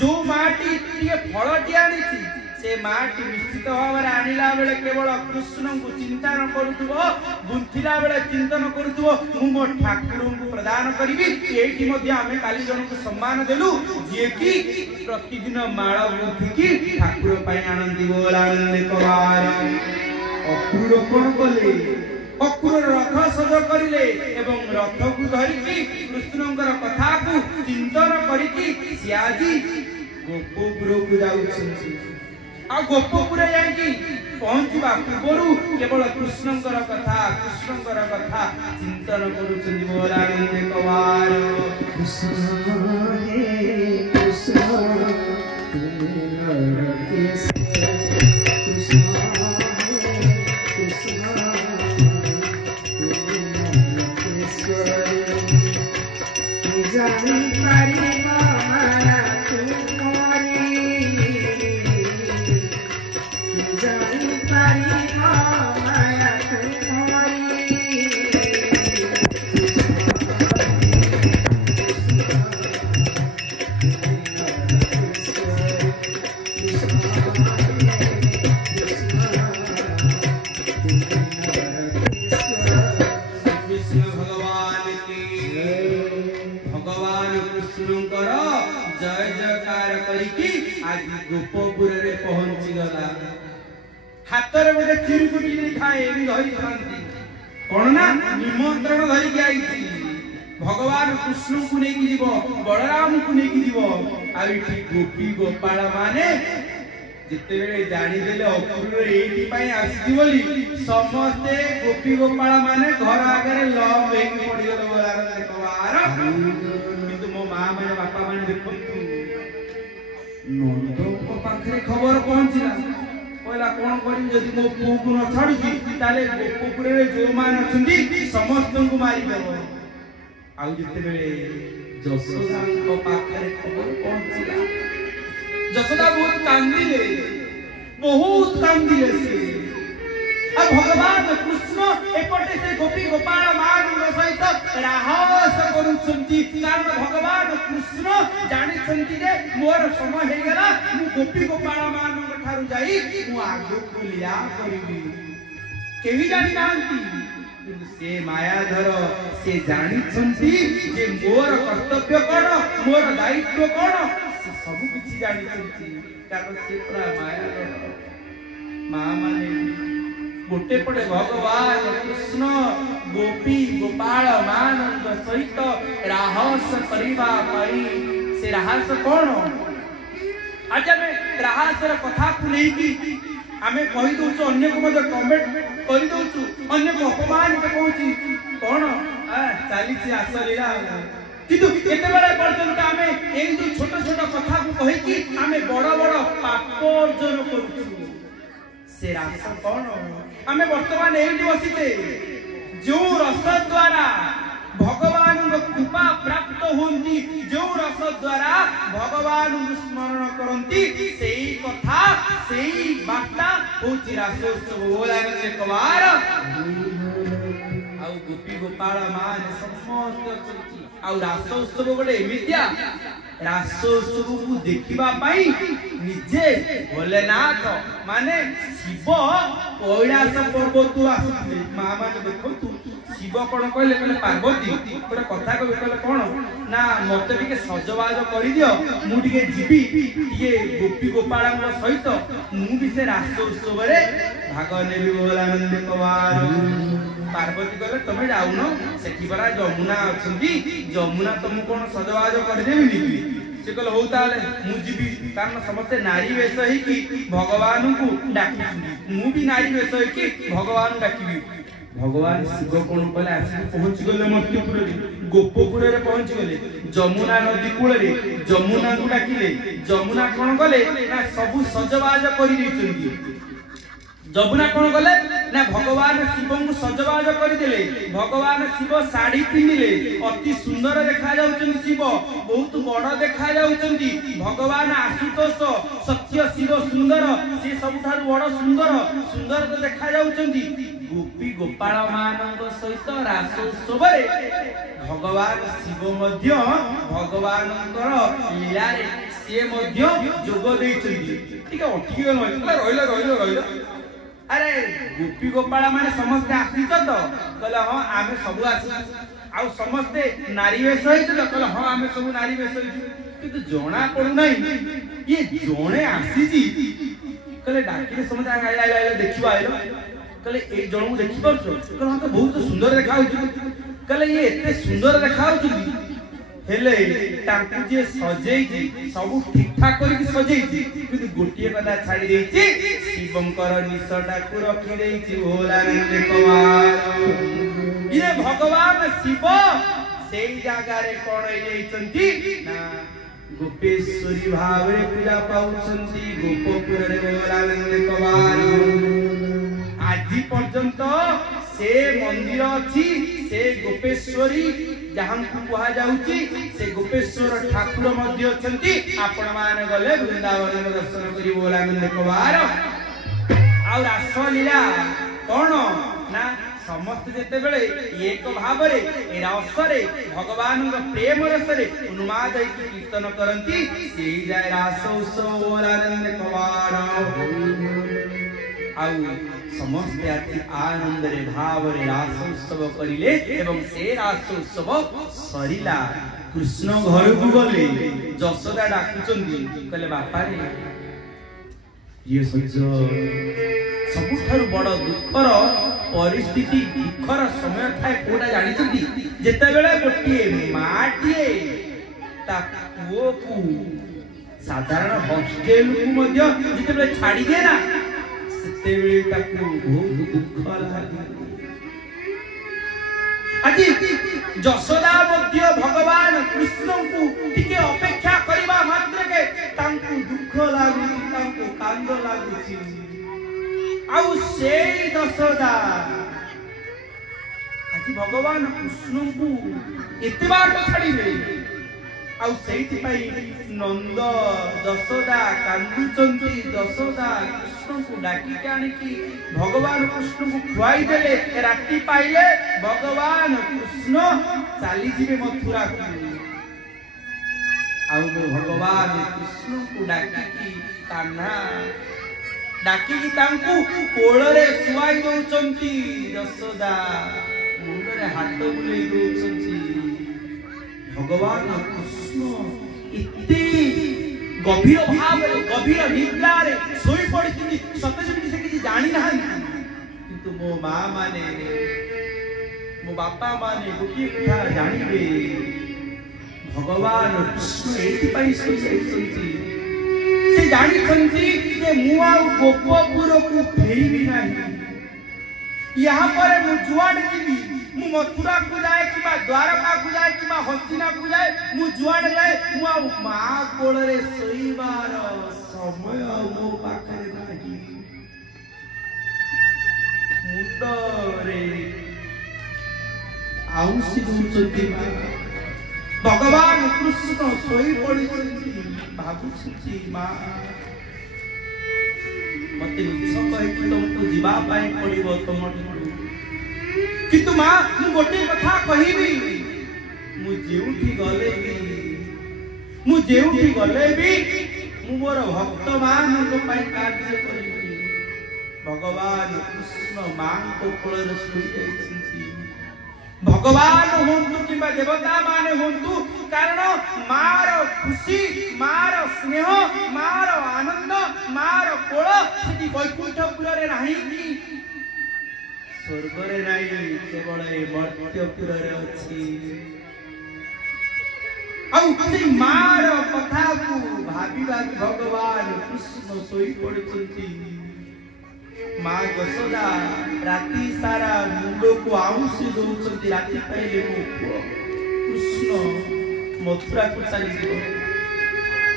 जो माटी टिए फलटी आनिछि से माटी निश्चित भाव आनिला बेले केवल कृष्ण को चिंता न करूथबो बुंथिला बेले चिंतन करूथबो मु मो ठाकुर को प्रदान करिवि एठी मध्ये आमे काली जन को सम्मान देलु जे कि प्रतिदिन माळ बुद्धि की ठाकुर पई आनंदी बोलाले कवार अक्रूर कोन कले अक्रूर रथ सज करिले एवं रथ को धरिकी कृष्णंकर कथा को चिंतन करिकी सियाजी गोपपुर को जाउछन आ गोपपुर जाई पहुंचबा पूर्व केवल कृष्णंकर कथा चिंतन करूछन बोलाले कवार कृष्ण हे कृष्ण तुम नरके कृष्ण जानी पारी माया तुम्हारी जानी पारी माया तुम्हारी जय जयकार करिकी आज गोपपुर रे पहुंची गला हातर गोटे चिरुकुटी खाए भी धरी थांती कोन ना निमंत्रण धरी के आईची भगवान कृष्ण को नेकी जीवो बलराम को नेकी जीवो आ इठी गोपी गोपाल माने जिते बेले जानी देले अक्रूर एठी पई आसी बोली समस्त गोपी गोपाल माने घर आगे लव हेक पड़ी गलो बोलार कवार किंतु मो मां माने बापा माने देखंतु नंद को पाखरे खबर पहुंचला कहला कोन करी जदी मो पुओ को न छाडुची ताले गोपपुर रे जो मान अछंती समस्त को मारी देबो आउ जिते बेले जसोदा को पाखरे खबर पहुंचला जसोदा बहुत कांदिले से आ भगवान कृष्ण एपटे से गोपी गोपाल मान सहित राहस करूछंती कारण भगवान कृष्ण जानि छंती रे मोर समय हे गेला मु गोपी गोपाल मान ठारू जाई मु आगु को लिया करबी केही जानि नांती से मायाधर से जानि छंती जे मोर कर्तव्य कोन मोर दायित्व कोन से सब किछि जानि छंती कारण से पूरा मायाधर मां माने गोटे पड़े भगवान कृष्ण गोपी गोपाल मानंद सहित राहस करिबा पई से राहस कोन आज में राहस कथा को लेकी आमे कहि दोछु अन्य को मत कमेंट करि दोछु अन्य को अपमान के कहूची कोन चाली से आसलीला किंतु एते बेला पर्यंत आमे एई जो छोट छोट कथा को कहि कि आमे बड़ बड़ पाप अर्जन करूछु से रास कोन आमे वर्तमान एई बसिते जो रस द्वारा भगवान कृपा प्राप्त होंती जो रस द्वारा भगवान स्मरण करंती सेई कथा सेई बार्ता होची रासोत्सव बोलागले कवार आउ गोपी गोपाल मान समस्त चलती आउ रासोत्सव गोटे एमितिया रासोत्सव को देखिबा पाई निजे भोलेनाथ माने शिव कैलाश पर्वत आसुले मां माने देखंतु शिव कोन कहले कहले पार्वती गोटे कथा कहले कोन ना मते टिके सजबाज करि दियो मु टिके जीबी ये गोपी गोपालक सहित मु भी से रासोत्सव रे भाग नेबी बोलानंद कवार पार्वती कहले तमे जाउनो सेठी बरा जमुना अछंती जमुना तुम कोन सजबाज कर देबी से कहले हो ताले मु जीबी कारण समस्त नारी वेश ही कि भगवान को डाकी मु भी नारी वेश ही कि भगवान डाकीबी भगवान शिव कोन कहले आसी पहुंच गले मर्त्यपुर रे गोपपुर रे पहुंच गले जमुना नदी कूल रे जमुना को डाकिले जमुना कोन गले ना सब सजबाज करि दैछंती ଯମୁନା କଣ କଲେ ନା ଭଗବାନ ଶିବଙ୍କୁ ସଜବାଜ କରିଦେଲେ। ଭଗବାନ ଶିବ ଶାଢୀ ପିନ୍ଧିଲେ, ଅତି ସୁନ୍ଦର ଦେଖା ଯାଉଛନ୍ତି ଶିବ, ବହୁତ ବଡ ଦେଖା ଯାଉଛନ୍ତି। ଭଗବାନ ଆଶୁତୋଷ ସତ୍ୟ ଶିବ ସୁନ୍ଦର, ସେ ସବୁଠାରୁ ବଡ ସୁନ୍ଦର ତ ଦେଖା ଯାଉଛନ୍ତି। ଗୋପୀ ଗୋପାଳ ମାନଙ୍କ ସହିତ ରାସ ଉତ୍ସବରେ ଭଗବାନ ଶିବ ମଧ୍ୟ ଭଗବାନଙ୍କର ଲୀଳାରେ ସିଏ ମଧ୍ୟ ଯୋଗ ଦେଇଛନ୍ତି। ଟିକେ ଅଟକି ରହିଲ ଆରେ ଗୋପୀ ଗୋପାଳ ମାନେ ସମସ୍ତେ ଆସିଛ ତ? କହିଲେ ହଁ ଆମେ ସବୁ ଆସିଛୁ। ଆଉ ସମସ୍ତେ ନାରୀ ବେଶ ହେଇଥିଲ? କହିଲେ ହଁ ଆମେ ସବୁ ନାରୀ ବେଶ ହେଇଛୁ। କିନ୍ତୁ ଜଣା ପଡୁନାହିଁ ଇଏ ଜଣେ ଆସିଛି। କହିଲେ ଡାକିଲେ ସମସ୍ତେ ଦେଖିବ ଆଇଲ। କହିଲେ ଏଇ ଜଣକୁ ଦେଖିପାରୁଛ? କହିଲେ ହଁ ତ ବହୁତ ସୁନ୍ଦର ଦେଖାଯାଉଛି। କହିଲେ ଇଏ ଏତେ ସୁନ୍ଦର ଦେଖାଯାଉଛନ୍ତି, ହେଲେ ତାଙ୍କୁ ଯିଏ ସଜେଇଛି ସବୁ ଠିକ ଠାକ କରିକି ସଜେଇଛି, କିନ୍ତୁ ଗୋଟିଏ କଥା ଛାଡି ଦେଇଛି, ଶିବଙ୍କର ନିଶଟାକୁ ରଖିଦେଇଛି। ଇଏ ଭଗବାନ ଶିବ ସେଇ ଜାଗାରେ କଣ ହେଇଯାଇଛନ୍ତି ନା ଗୋପେଶ୍ୱରୀ ଭାବରେ ପୂଜା ପାଉଛନ୍ତି। ଗୋପପୁରରେ ଆଜି ପର୍ଯ୍ୟନ୍ତ ସେ ମନ୍ଦିର ଅଛି, ସେ ଗୋପେଶ୍ୱରୀ ଯାହାଙ୍କୁ କୁହାଯାଉଛି, ସେ ଗୋପେଶ୍ୱର ଠାକୁର ମଧ୍ୟ ଅଛନ୍ତି। ଆପଣ ମାନେ ଗଲେ ବୃନ୍ଦାବନ ଦର୍ଶନ କରି ବୋଲାନନ୍ଦବାର। ଆଉ ରାସଲୀଳା କଣ ନା ସମସ୍ତେ ଯେତେବେଳେ ଏକ ଭାବରେ ରସରେ ଭଗବାନଙ୍କ ପ୍ରେମ ରସରେ ଉନ୍ମାଦ ହେଇକି କୀର୍ତ୍ତନ କରନ୍ତି, ସେଇ ଯାଏ ରାସ ଉତ୍ସବ ବୋଲାନନ୍ଦବାର। ଆଉ ସମସ୍ତେ ଆଜି ଆନନ୍ଦରେ ଭାବରେ ରାସ ଉତ୍ସବ କରିଲେ ଏବଂ ସେ ରାସ ଉତ୍ସବ ସରିଲା। କୃଷ୍ଣ ଘରକୁ ଗଲେ, ଯଶୋଦା ଡାକୁଛନ୍ତି, କହିଲେ ବାପାରେ ଇଏ ସବୁଠାରୁ ବଡ ଦୁଃଖର ପରିସ୍ଥିତି, ଦୁଃଖର ସମୟ ଥାଏ କୋଉଟା ଜାଣିଛନ୍ତି? ଯେତେବେଳେ ଗୋଟିଏ ମାଟିଏ ତା ପୁଅକୁ ସାଧାରଣ ହଷ୍ଟେଲକୁ ମଧ୍ୟ ଯେତେବେଳେ ଛାଡିଦିଏ ନା, ସେତେବେଳେ ତାକୁ ବହୁତ ଦୁଃଖ ଲାଗେ। ଆଜି ଯଶୋଦା ମଧ୍ୟ ଭଗବାନ କୃଷ୍ଣଙ୍କୁ ଟିକେ ଅପେକ୍ଷା କରିବା ମାତ୍ରକେ ତାଙ୍କୁ ଦୁଃଖ ଲାଗୁଛି, ତାଙ୍କୁ କାନ୍ଦ ଲାଗୁଛି। ଆଉ ସେଇ ଯଶୋଦା ଆଜି ଭଗବାନ କୃଷ୍ଣଙ୍କୁ ଏତେ ବାଟ ଛାଡିବେ। ଆଉ ସେଇଥିପାଇଁ ନନ୍ଦ ଯଶୋଦା କାନ୍ଦୁଛନ୍ତି। ଯଶୋଦା କୃଷ୍ଣଙ୍କୁ ଡାକିକି ଆଣିକି ଭଗବାନ କୃଷ୍ଣଙ୍କୁ ଖୁଆଇ ଦେଲେ। ରାତି ପାଇଲେ ଭଗବାନ କୃଷ୍ଣ ଚାଲିଯିବେ ମଥୁରାକୁ। ଆଉ ଭଗବାନ କୃଷ୍ଣଙ୍କୁ ଡାକିକି କାହ୍ନା ଡାକିକି ତାଙ୍କୁ କୋଳରେ ଶୁଆଇ ଦଉଛନ୍ତି। ଯଶୋଦା ମୁଣ୍ଡରେ ହାତ ବୁଲେଇ ଦଉଛନ୍ତି। ଭଗବାନ କୃଷ୍ଣ ଏତେ ଗଭୀର ଭାବରେ ଗଭୀର ନିଦ୍ରାରେ ଶୋଇ ପଡିଛନ୍ତି, ସତେ ଯେମିତି ସେ କିଛି ଜାଣିନାହାନ୍ତି। କିନ୍ତୁ ମୋ ମା ମାନେ, ମୋ ବାପା ମାନେ ଗୋଟିଏ କଥା ଜାଣିବେ, ଭଗବାନ କୃଷ୍ଣ ଏଇଥିପାଇଁ ଶୋଇଯାଇଛନ୍ତି। ସେ ଜାଣିଛନ୍ତି ଯେ ମୁଁ ଆଉ ଗୋପପୁରକୁ ଫେରିବି ନାହିଁ। ଏହା ପରେ ମୁଁ ଯୁଆଡେ ଯିବି, ମୁଁ ମଥୁରାକୁ ଯାଏ କିମ୍ବା ଦ୍ୱାରକାକୁ ଯାଏ କିମ୍ବା ହସ୍ତିନାକୁ ଯାଏ, ମୁଁ ଯୁଆଡେ ଯାଏ, ମୁଁ ଆଉ ମା କୋଳରେ ଶୋଇବାର ସମୟ ଆଉ ମୋ ପାଖରେ ନାହିଁ। ମୁଣ୍ଡରେ ଆଉଁସି ଦଉଛନ୍ତି ମା। ଭଗବାନ କୃଷ୍ଣ ଶୋଇ ପଡିଛନ୍ତି। ଭାବୁଛନ୍ତି ମା ମତେ ମିଛ କହିକି ତମକୁ ଯିବା ପାଇଁ ପଡିବ ତମଠୁ, କିନ୍ତୁ ମା ମୁଁ ଗୋଟିଏ କଥା କହିବି, ମୁଁ ଯେଉଁଠି ଗଲେ ବି ମୁଁ ମୋର ଭକ୍ତ ମାନଙ୍କ ପାଇଁ କାର୍ଯ୍ୟ କରିବି। ଭଗବାନ କୃଷ୍ଣ ମାଙ୍କ କୋଳରେ ଶୋଇଯାଇଛନ୍ତି। ଭଗବାନ ହୁଅନ୍ତୁ କିମ୍ବା ଦେବତା ମାନେ ହୁଅନ୍ତୁ, କାରଣ ମାର ଖୁସି, ମାର ସ୍ନେହ, ମାର ଆନନ୍ଦ, ମାର କୋଳ ସେଠି ବୈକୁଣ୍ଠପୁରରେ ନାହିଁ କି ସ୍ୱର୍ଗରେ ନାହିଁ, କେବଳ ଏ ମର୍ତ୍ତ୍ୟପୁରରେ ଅଛି। ଆଉ ସେଇ ମାର କଥାକୁ ଭାବି ଭାବି ଭଗବାନ କୃଷ୍ଣ ଶୋଇ ପଡୁଛନ୍ତି। ମା ଯଶୋଦା ରାତି ସାରା ମୁଣ୍ଡକୁ ଆଉଁସି ଦଉଛନ୍ତି। ରାତି ପାଇଲେ ମୋ ପୁଅ କୃଷ୍ଣ ମଥୁରାକୁ ଚାଲିଯିବ।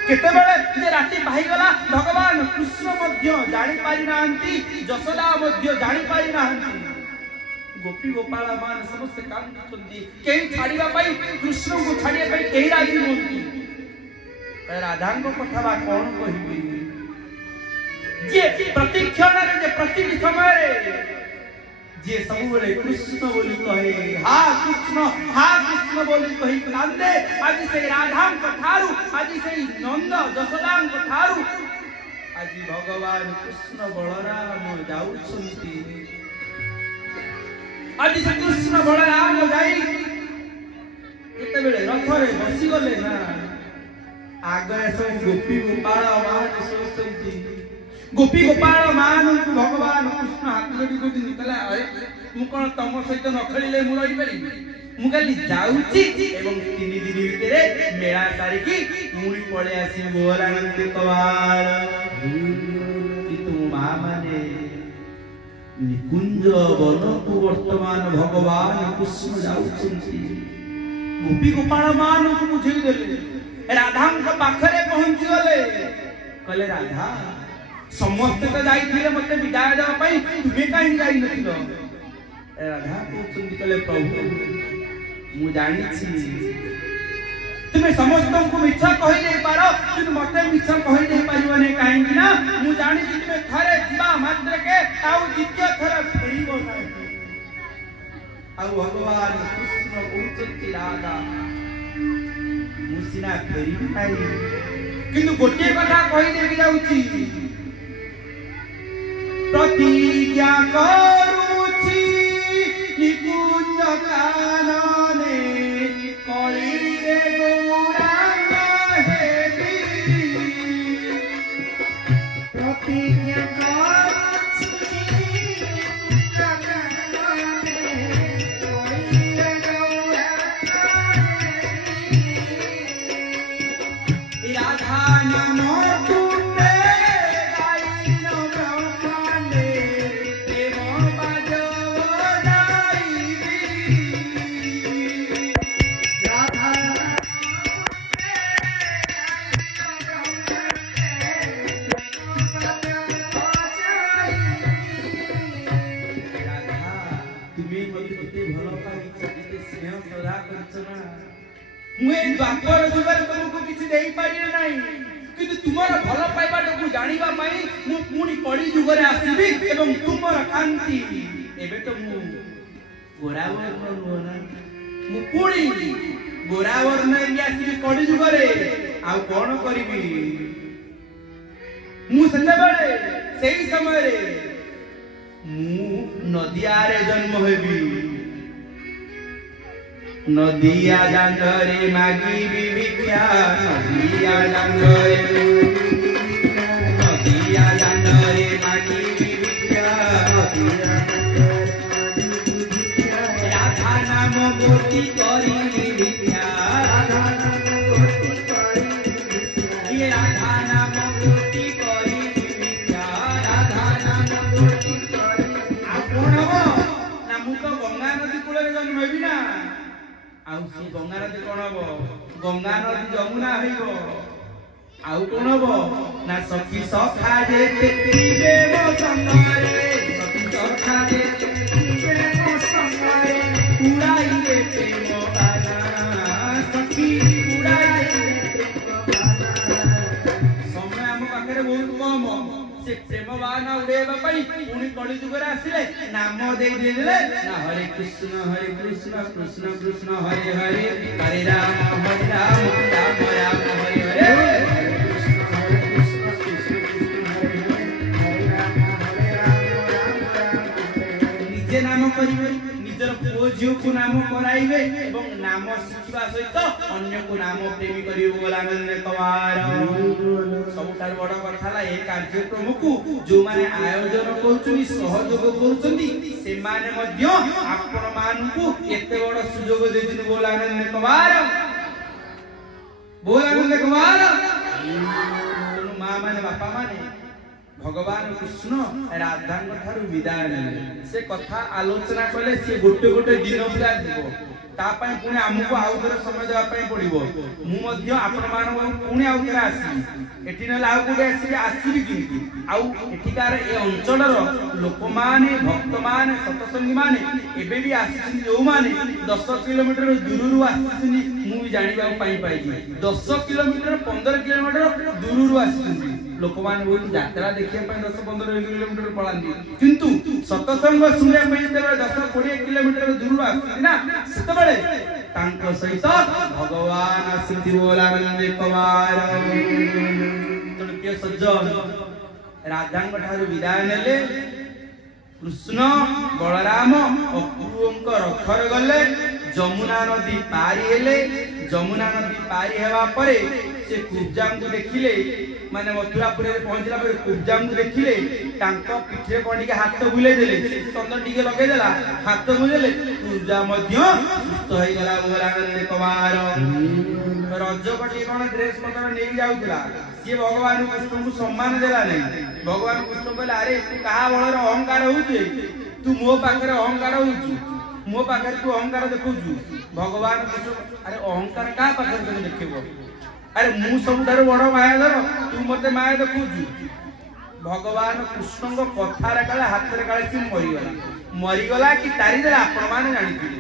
केतेबेले जे राति पाइगला भगवान कृष्ण मध्य जानि पारि नाहंती यशोदा मध्य जानि पारि नाहंती गोपी गोपाल मान समस्त कांदुछंती केही छाड़ीबा पई कृष्ण को छाड़िया पई केही राजी होंती राधा को कथा बा कोन कहिबी जे प्रतिक्षण रे जे प्रति समय रे जे सब बेले कृष्ण बोली कहे हा कृष्ण बोली कही कांदे आज से राधा को ठारू आज से नंद यशोदा को ठारू आज भगवान कृष्ण बलराम जाउछंती आज से कृष्ण बलराम जाई केते बेले रथ रे बसी गले ना आगे सब गोपी गोपाल मान सोचंती गोपी गोपाल मान भगवान कृष्ण हाथ जोड़ी को निकला अरे मु कोन तम सहित न खेलिले मु रही पारी मु खाली जाउची एवं 3 दिन भितरे मेला सारिकी मुनी पळे आसी बोलानंद कवार कितु मा माने निकुंज वन को वर्तमान भगवान कृष्ण जाउछंती गोपी गोपाल मान को बुझेई देले राधा के पाखरे पहुंची गले कहले राधा समस्त तो जाइथिले मते विदाय देबा पई तुमे काहे जाई नथिलो राधा कहउछंती कहले प्रभु मु जानि छी तुमे समस्त को मिछा कहि नै पारो किंतु मते मिछा कहि नै पारिबो नै काहे कि ना मु जानि कि तुमे थरे जीवा मात्र के आउ द्वितीय थर फेरिबो नै आउ भगवान कृष्ण कहउछंती राधा मुसिना फेरी नाही किंतु गोटे कथा कहि देबी जाउची प्रतिज्ञा करूची निकुंज कानने कली रे गौरांग हेबी प्रतिज्ञा करूची निकुंज कानने कली रे गौरांग हेबी राधा नाम तुमे गाइन ब्रह्मांडे प्रेम बाजवदाईबी राधा राधा तुम्हें मते केते भलो पाइछ केते स्नेह श्रद्धा करछ ना मुए द्वापर जुगर तुमको किछि देई पारि नाही किंतु तुमर भलो पाइबाटा को जानिबा पई मु पुनी कड़ी जुगरे आसीबी एवं तुमर कांति एबे तो मु गोरावर नो ना मु पुनी गोरावर नै आसीबी कड़ी जुगरे आ कोन करिबी मु संदे बेले सेही समय रे मु नदिया रे जन्म हेबी नदिया डांगरे मागी भिक्षा नदिया डांगरे मागी भिक्षा राधा नाम गोटी करी भिक्षा राधा नाम गोटी करी भिक्षा राधा नाम गोटी करी आ कोन हो ना मु तो गंगा नदी कूले जन्म हेबी ना आउ से गंगा नदी कोन हो गंगा नदी जमुना हइबो आउ कोन हो ना सखी सखा जे तेरे मो संगरे सखी सखा जे तेरे मो संगरे उड़ाई रे प्रेम बाना सखी उड़ाई रे प्रेम बाना समय हम पाखरे बहुत कम से प्रेम बाना उड़ेबा पई पुनी कली जुगरे आसिले नाम देई देले ना हरे कृष्ण कृष्ण कृष्ण हरे हरे हरे राम राम राम हरे हरे निजे नाम करिवे निजर पुओ झियो को नाम कराइबे एवं नाम शिखिबा सहित अन्य को नाम प्रेमी करियो बोलानंद कवार सबटार बड़ कथा ला ए कार्यक्रम को जो माने आयोजन करछुनी सहयोग करछुनी से माने मध्य आपण मानकु एते बड़ सुयोग देछिन बोलानंद कवार मां माने बापा माने भगवान कृष्ण राधा ठारू विदाय नेले से कथा आलोचना कले से गोटे गोटे दिन पूरा जीव तापाई पुणे आमको आउ थरे समय देवा पई पड़िबो मु मध्य आपण मान पुणे आउ थरे आसी एठी न लाउ कोटे आसी आसीबी किंतु आउ एठिकार ए अंचलर लोक माने भक्त माने सतसंगी माने एबे भी आसी जो माने 10 किलोमीटर दूररु आसी मु भी जानि जाउ पाई 10 किलोमीटर 15 किलोमीटर दूररु आसी लोक माने बहुत यात्रा देखिया पई 10-15 किलोमीटर पळांदी किंतु सतसंग सुनिया पई जेबे 10-20 किलोमीटर दूररु आसी ना सेतबेले तांको सहित भगवान सिद्धि बोलानंद कुमार तुलप्रिय सज्जन राधांग ठारू विदाय नेले कृष्ण बलराम अपूर्वंक रथर गले जमुना नदी पारी हेले जमुना नदी पारी हेबा परे से कुब्जाम को देखिले माने मथुरापुर रे पहुंचला पर कुब्जाम को देखिले तांको पिठरे कोंडी हाथ बुले देले चंदन टिके लगे देला हाथ बुलेले कुब्जा मध्य सुस्त होई गला बोलानंद कुमार रज कटी कोन ड्रेस पतर नै जाउतला से भगवान कृष्ण को सम्मान देला नै भगवान कृष्ण कहले अरे तू कहा बळर अहंकार होउछे तू मो पाखरे अहंकार होउछु मो पाखरे तू अहंकार देखुछु भगवान कृष्ण अरे अहंकार का पाखरे तू देखिबो अरे मु सबुठार बड़ मायाधर तू मते माया देखुछु भगवान कृष्ण को कथा रे काले हाथ रे काले सी मरिगला कि तारी देला आपण माने जानिथिले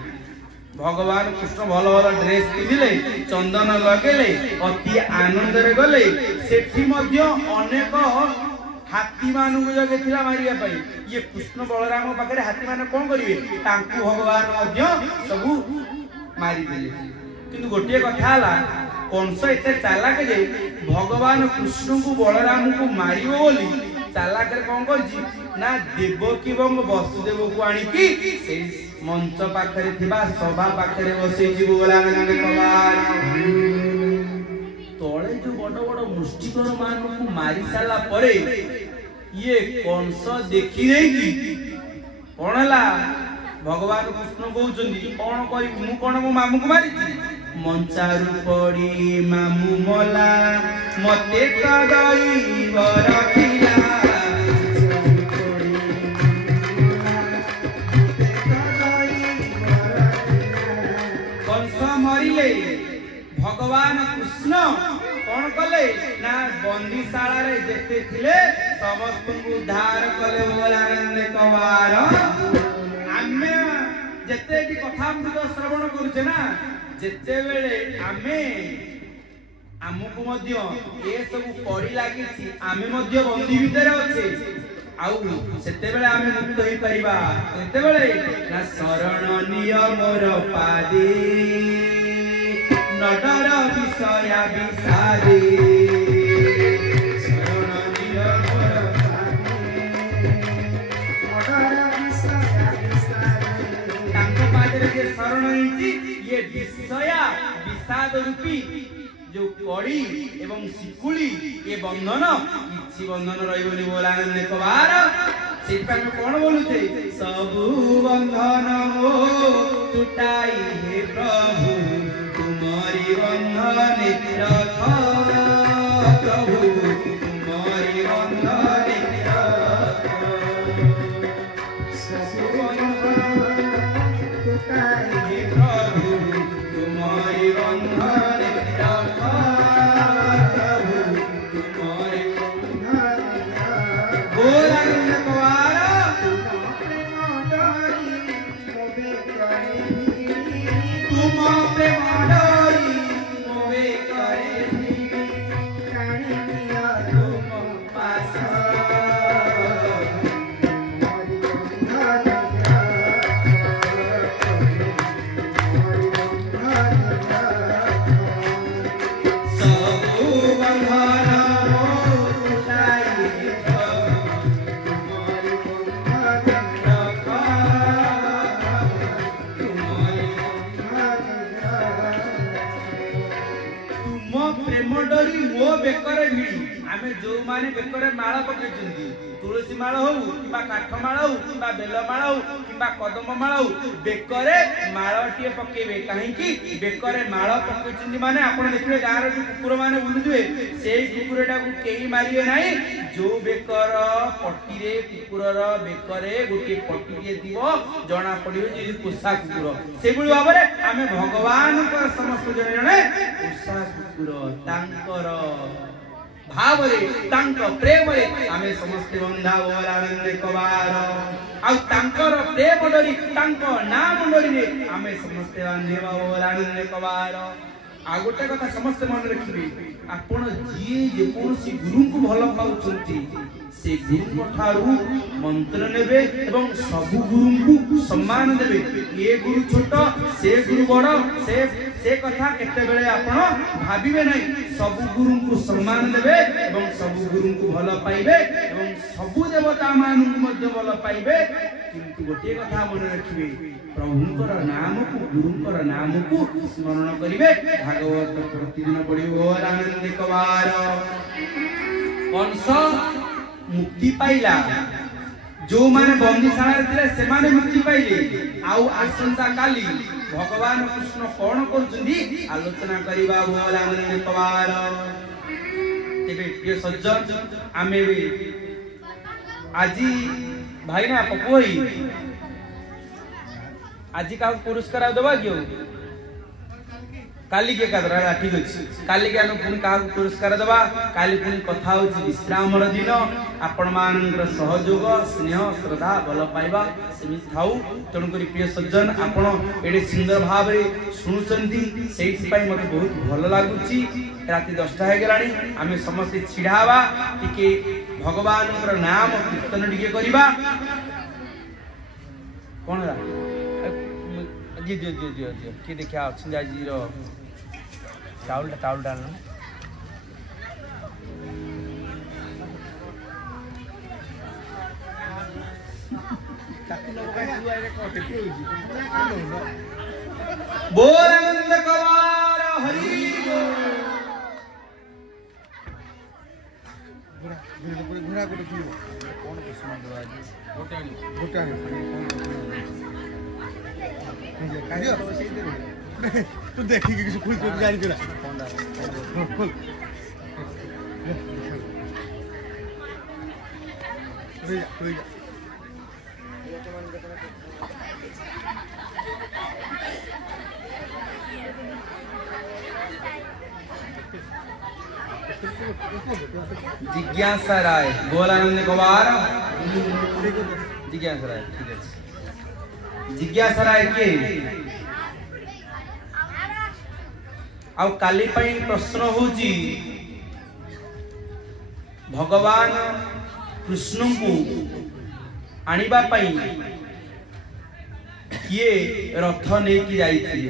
भगवान कृष्ण भल भल ड्रेस पिंधिले चंदन लगेले अति आनंद रे गले सेठी मध्य अनेक हाथी मानु जगे थिला मारिया पई ये कृष्ण बलराम पाखरे हाथी माने कोन करिवे तांकु भगवान मध्य सबु मारी देले किंतु गोटे कथा हला कंस एते चालाक जे भगवान कृष्ण को बलराम को मारिबो बोली चालाक रे कोन करजी ना देवकी एवं वसुदेव को आनी की से मंच पाखरे थिबा सभा पाखरे बसे जीव बोलानंद कुमार तळे जो बड़ बड़ मुष्टिकर मान को मारी साला परे ये कंस देखि नै की कोनला भगवान कृष्ण कहउचंदी कोन करी मु कोन मो मामू को मारी मंचारु पड़ी मामू मला मते कदई बरखिला कंस मरिले भगवान कृष्ण कौन कले ना बंदीशाला रे जेते थिले समस्त को उद्धार कले बोलानंद कुमार आमे जेते की कथा मृत श्रवण करूछे ना जेते बेले आमे हमको मध्य ए सब पड़ी लागी छी आमे मध्य बंदी भीतर अच्छे आउ सेते बेले आमे मुक्त होई परिबा सेते बेले ना शरण निय मोर पादी नडर विषय विसारी शरण निय मोर पादी नडर विषय विसारी तांको पादरे जे शरण होईची ये विषय विषाद रूपी जो कड़ी एवं सिकुली ये बंधन किछि बंधन रहिबोनी बोलानंद कुमार सेपा में कोन बोलुते सबु बंधन हो टूटाई हे प्रभु तुम्हारी बंधन रख प्रभु तुम्हारी बंधन रख सबु बंधन टूटाई हे प्रभु तुम्हारी बंधन प्रेम डरी मो बेकरे भिड़ी आमे जो माने बेकरे माला पकेचंदी तुलसी माळ हो कि काठ माळ हो कि बेल माळ हो कि कदम माळ हो बेकरे माळटीए पकेबे कहीं बेकरे माळ पकेइछन्ती माने आपण देखिबे गार जो कुकुर माने बुलुथिबे सेई कुकुरटा को केही मारिबे नाही जो बेकर पट्टी रे कुकुरर बेकरे गोटे पट्टी दिबो जना पड़िबे जे पोषा कुकुर से भली भाबरे आमे भगवान को समस्त जने जने पोषा कुकुर तांकर भाव रे तांक प्रेम रे आमे समस्त बंधा बोल आनंद कबार आ तांकर प्रेम डरी तांक नाम डरी रे आमे समस्त बांधेबा बोल आनंद कबार आ गोटे कथा समस्त मन रखिबे आपण जी जे कोनसी गुरु को भल पाउछंती से गुरु ठारू मंत्र नेबे एवं सब गुरु को सम्मान देबे ये गुरु छोट से गुरु बड़ से कथा केते बेले आपण भाबिबे नै सब गुरु को सम्मान देबे एवं सब गुरु को भल पाइबे एवं सब देवता मान को मध्य भल पाइबे किंतु गोटे कथा मन रखिबे प्रभुंकर नाम को गुरुंकर नाम को स्मरण करिवे भागवत प्रतिदिन पढ़िबो आनंद कबार कंस मुक्ति पाइला जो माने बंदीशाला रे से माने मुक्ति पाइले आउ आसंता काली भगवान कृष्ण कोन करछुंदी आलोचना करिबा बोल आनंद कबार तेबे प्रिय सज्जन आमे आजी भाई ना पपुई आजी का पुरस्कार देबा क्यों काली के कदरा ठीक अछि काली के हम पुनी का पुरस्कार देबा काली पुनी कथा होछि विश्राम र दिन आपण मानकर सहयोग स्नेह श्रद्धा बल पाइबा सेमि थाउ तण करी प्रिय सज्जन आपण एडे सुंदर भाव रे सुनुचंदी सेहि पई मते बहुत भल लागुछि राति 10टा हे गेलानी आमे समस्त छिडावा टिके भगवान कर नाम कीर्तन टिके करिबा कोन रा जी जी जी जी जी की देखा अछि आजी रो टाउल डालना बोल आनंद कबार हरि घुरा कोटे कोन प्रश्न दो आज गोटाणी तू देखी कि खुल तो जारी दिला खुल जिज्ञासा राय गोलानंद कुमार जिज्ञासा राय ठीक है जिज्ञासा राय के आउ काली पई प्रश्न होजी भगवान कृष्ण को आनिबा पई किए रथ ने की जाई थी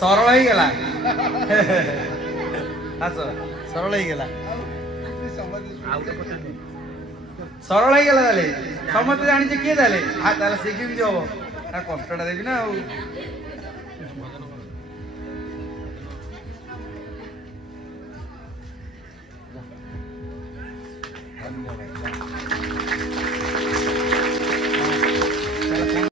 सरल ही गला आसो सरल ही गला सरल ही गला दाले समस्त जानि जे के दाले आ ताला से केमि होबो आ कष्टटा देबी ना आ धन्यवाद।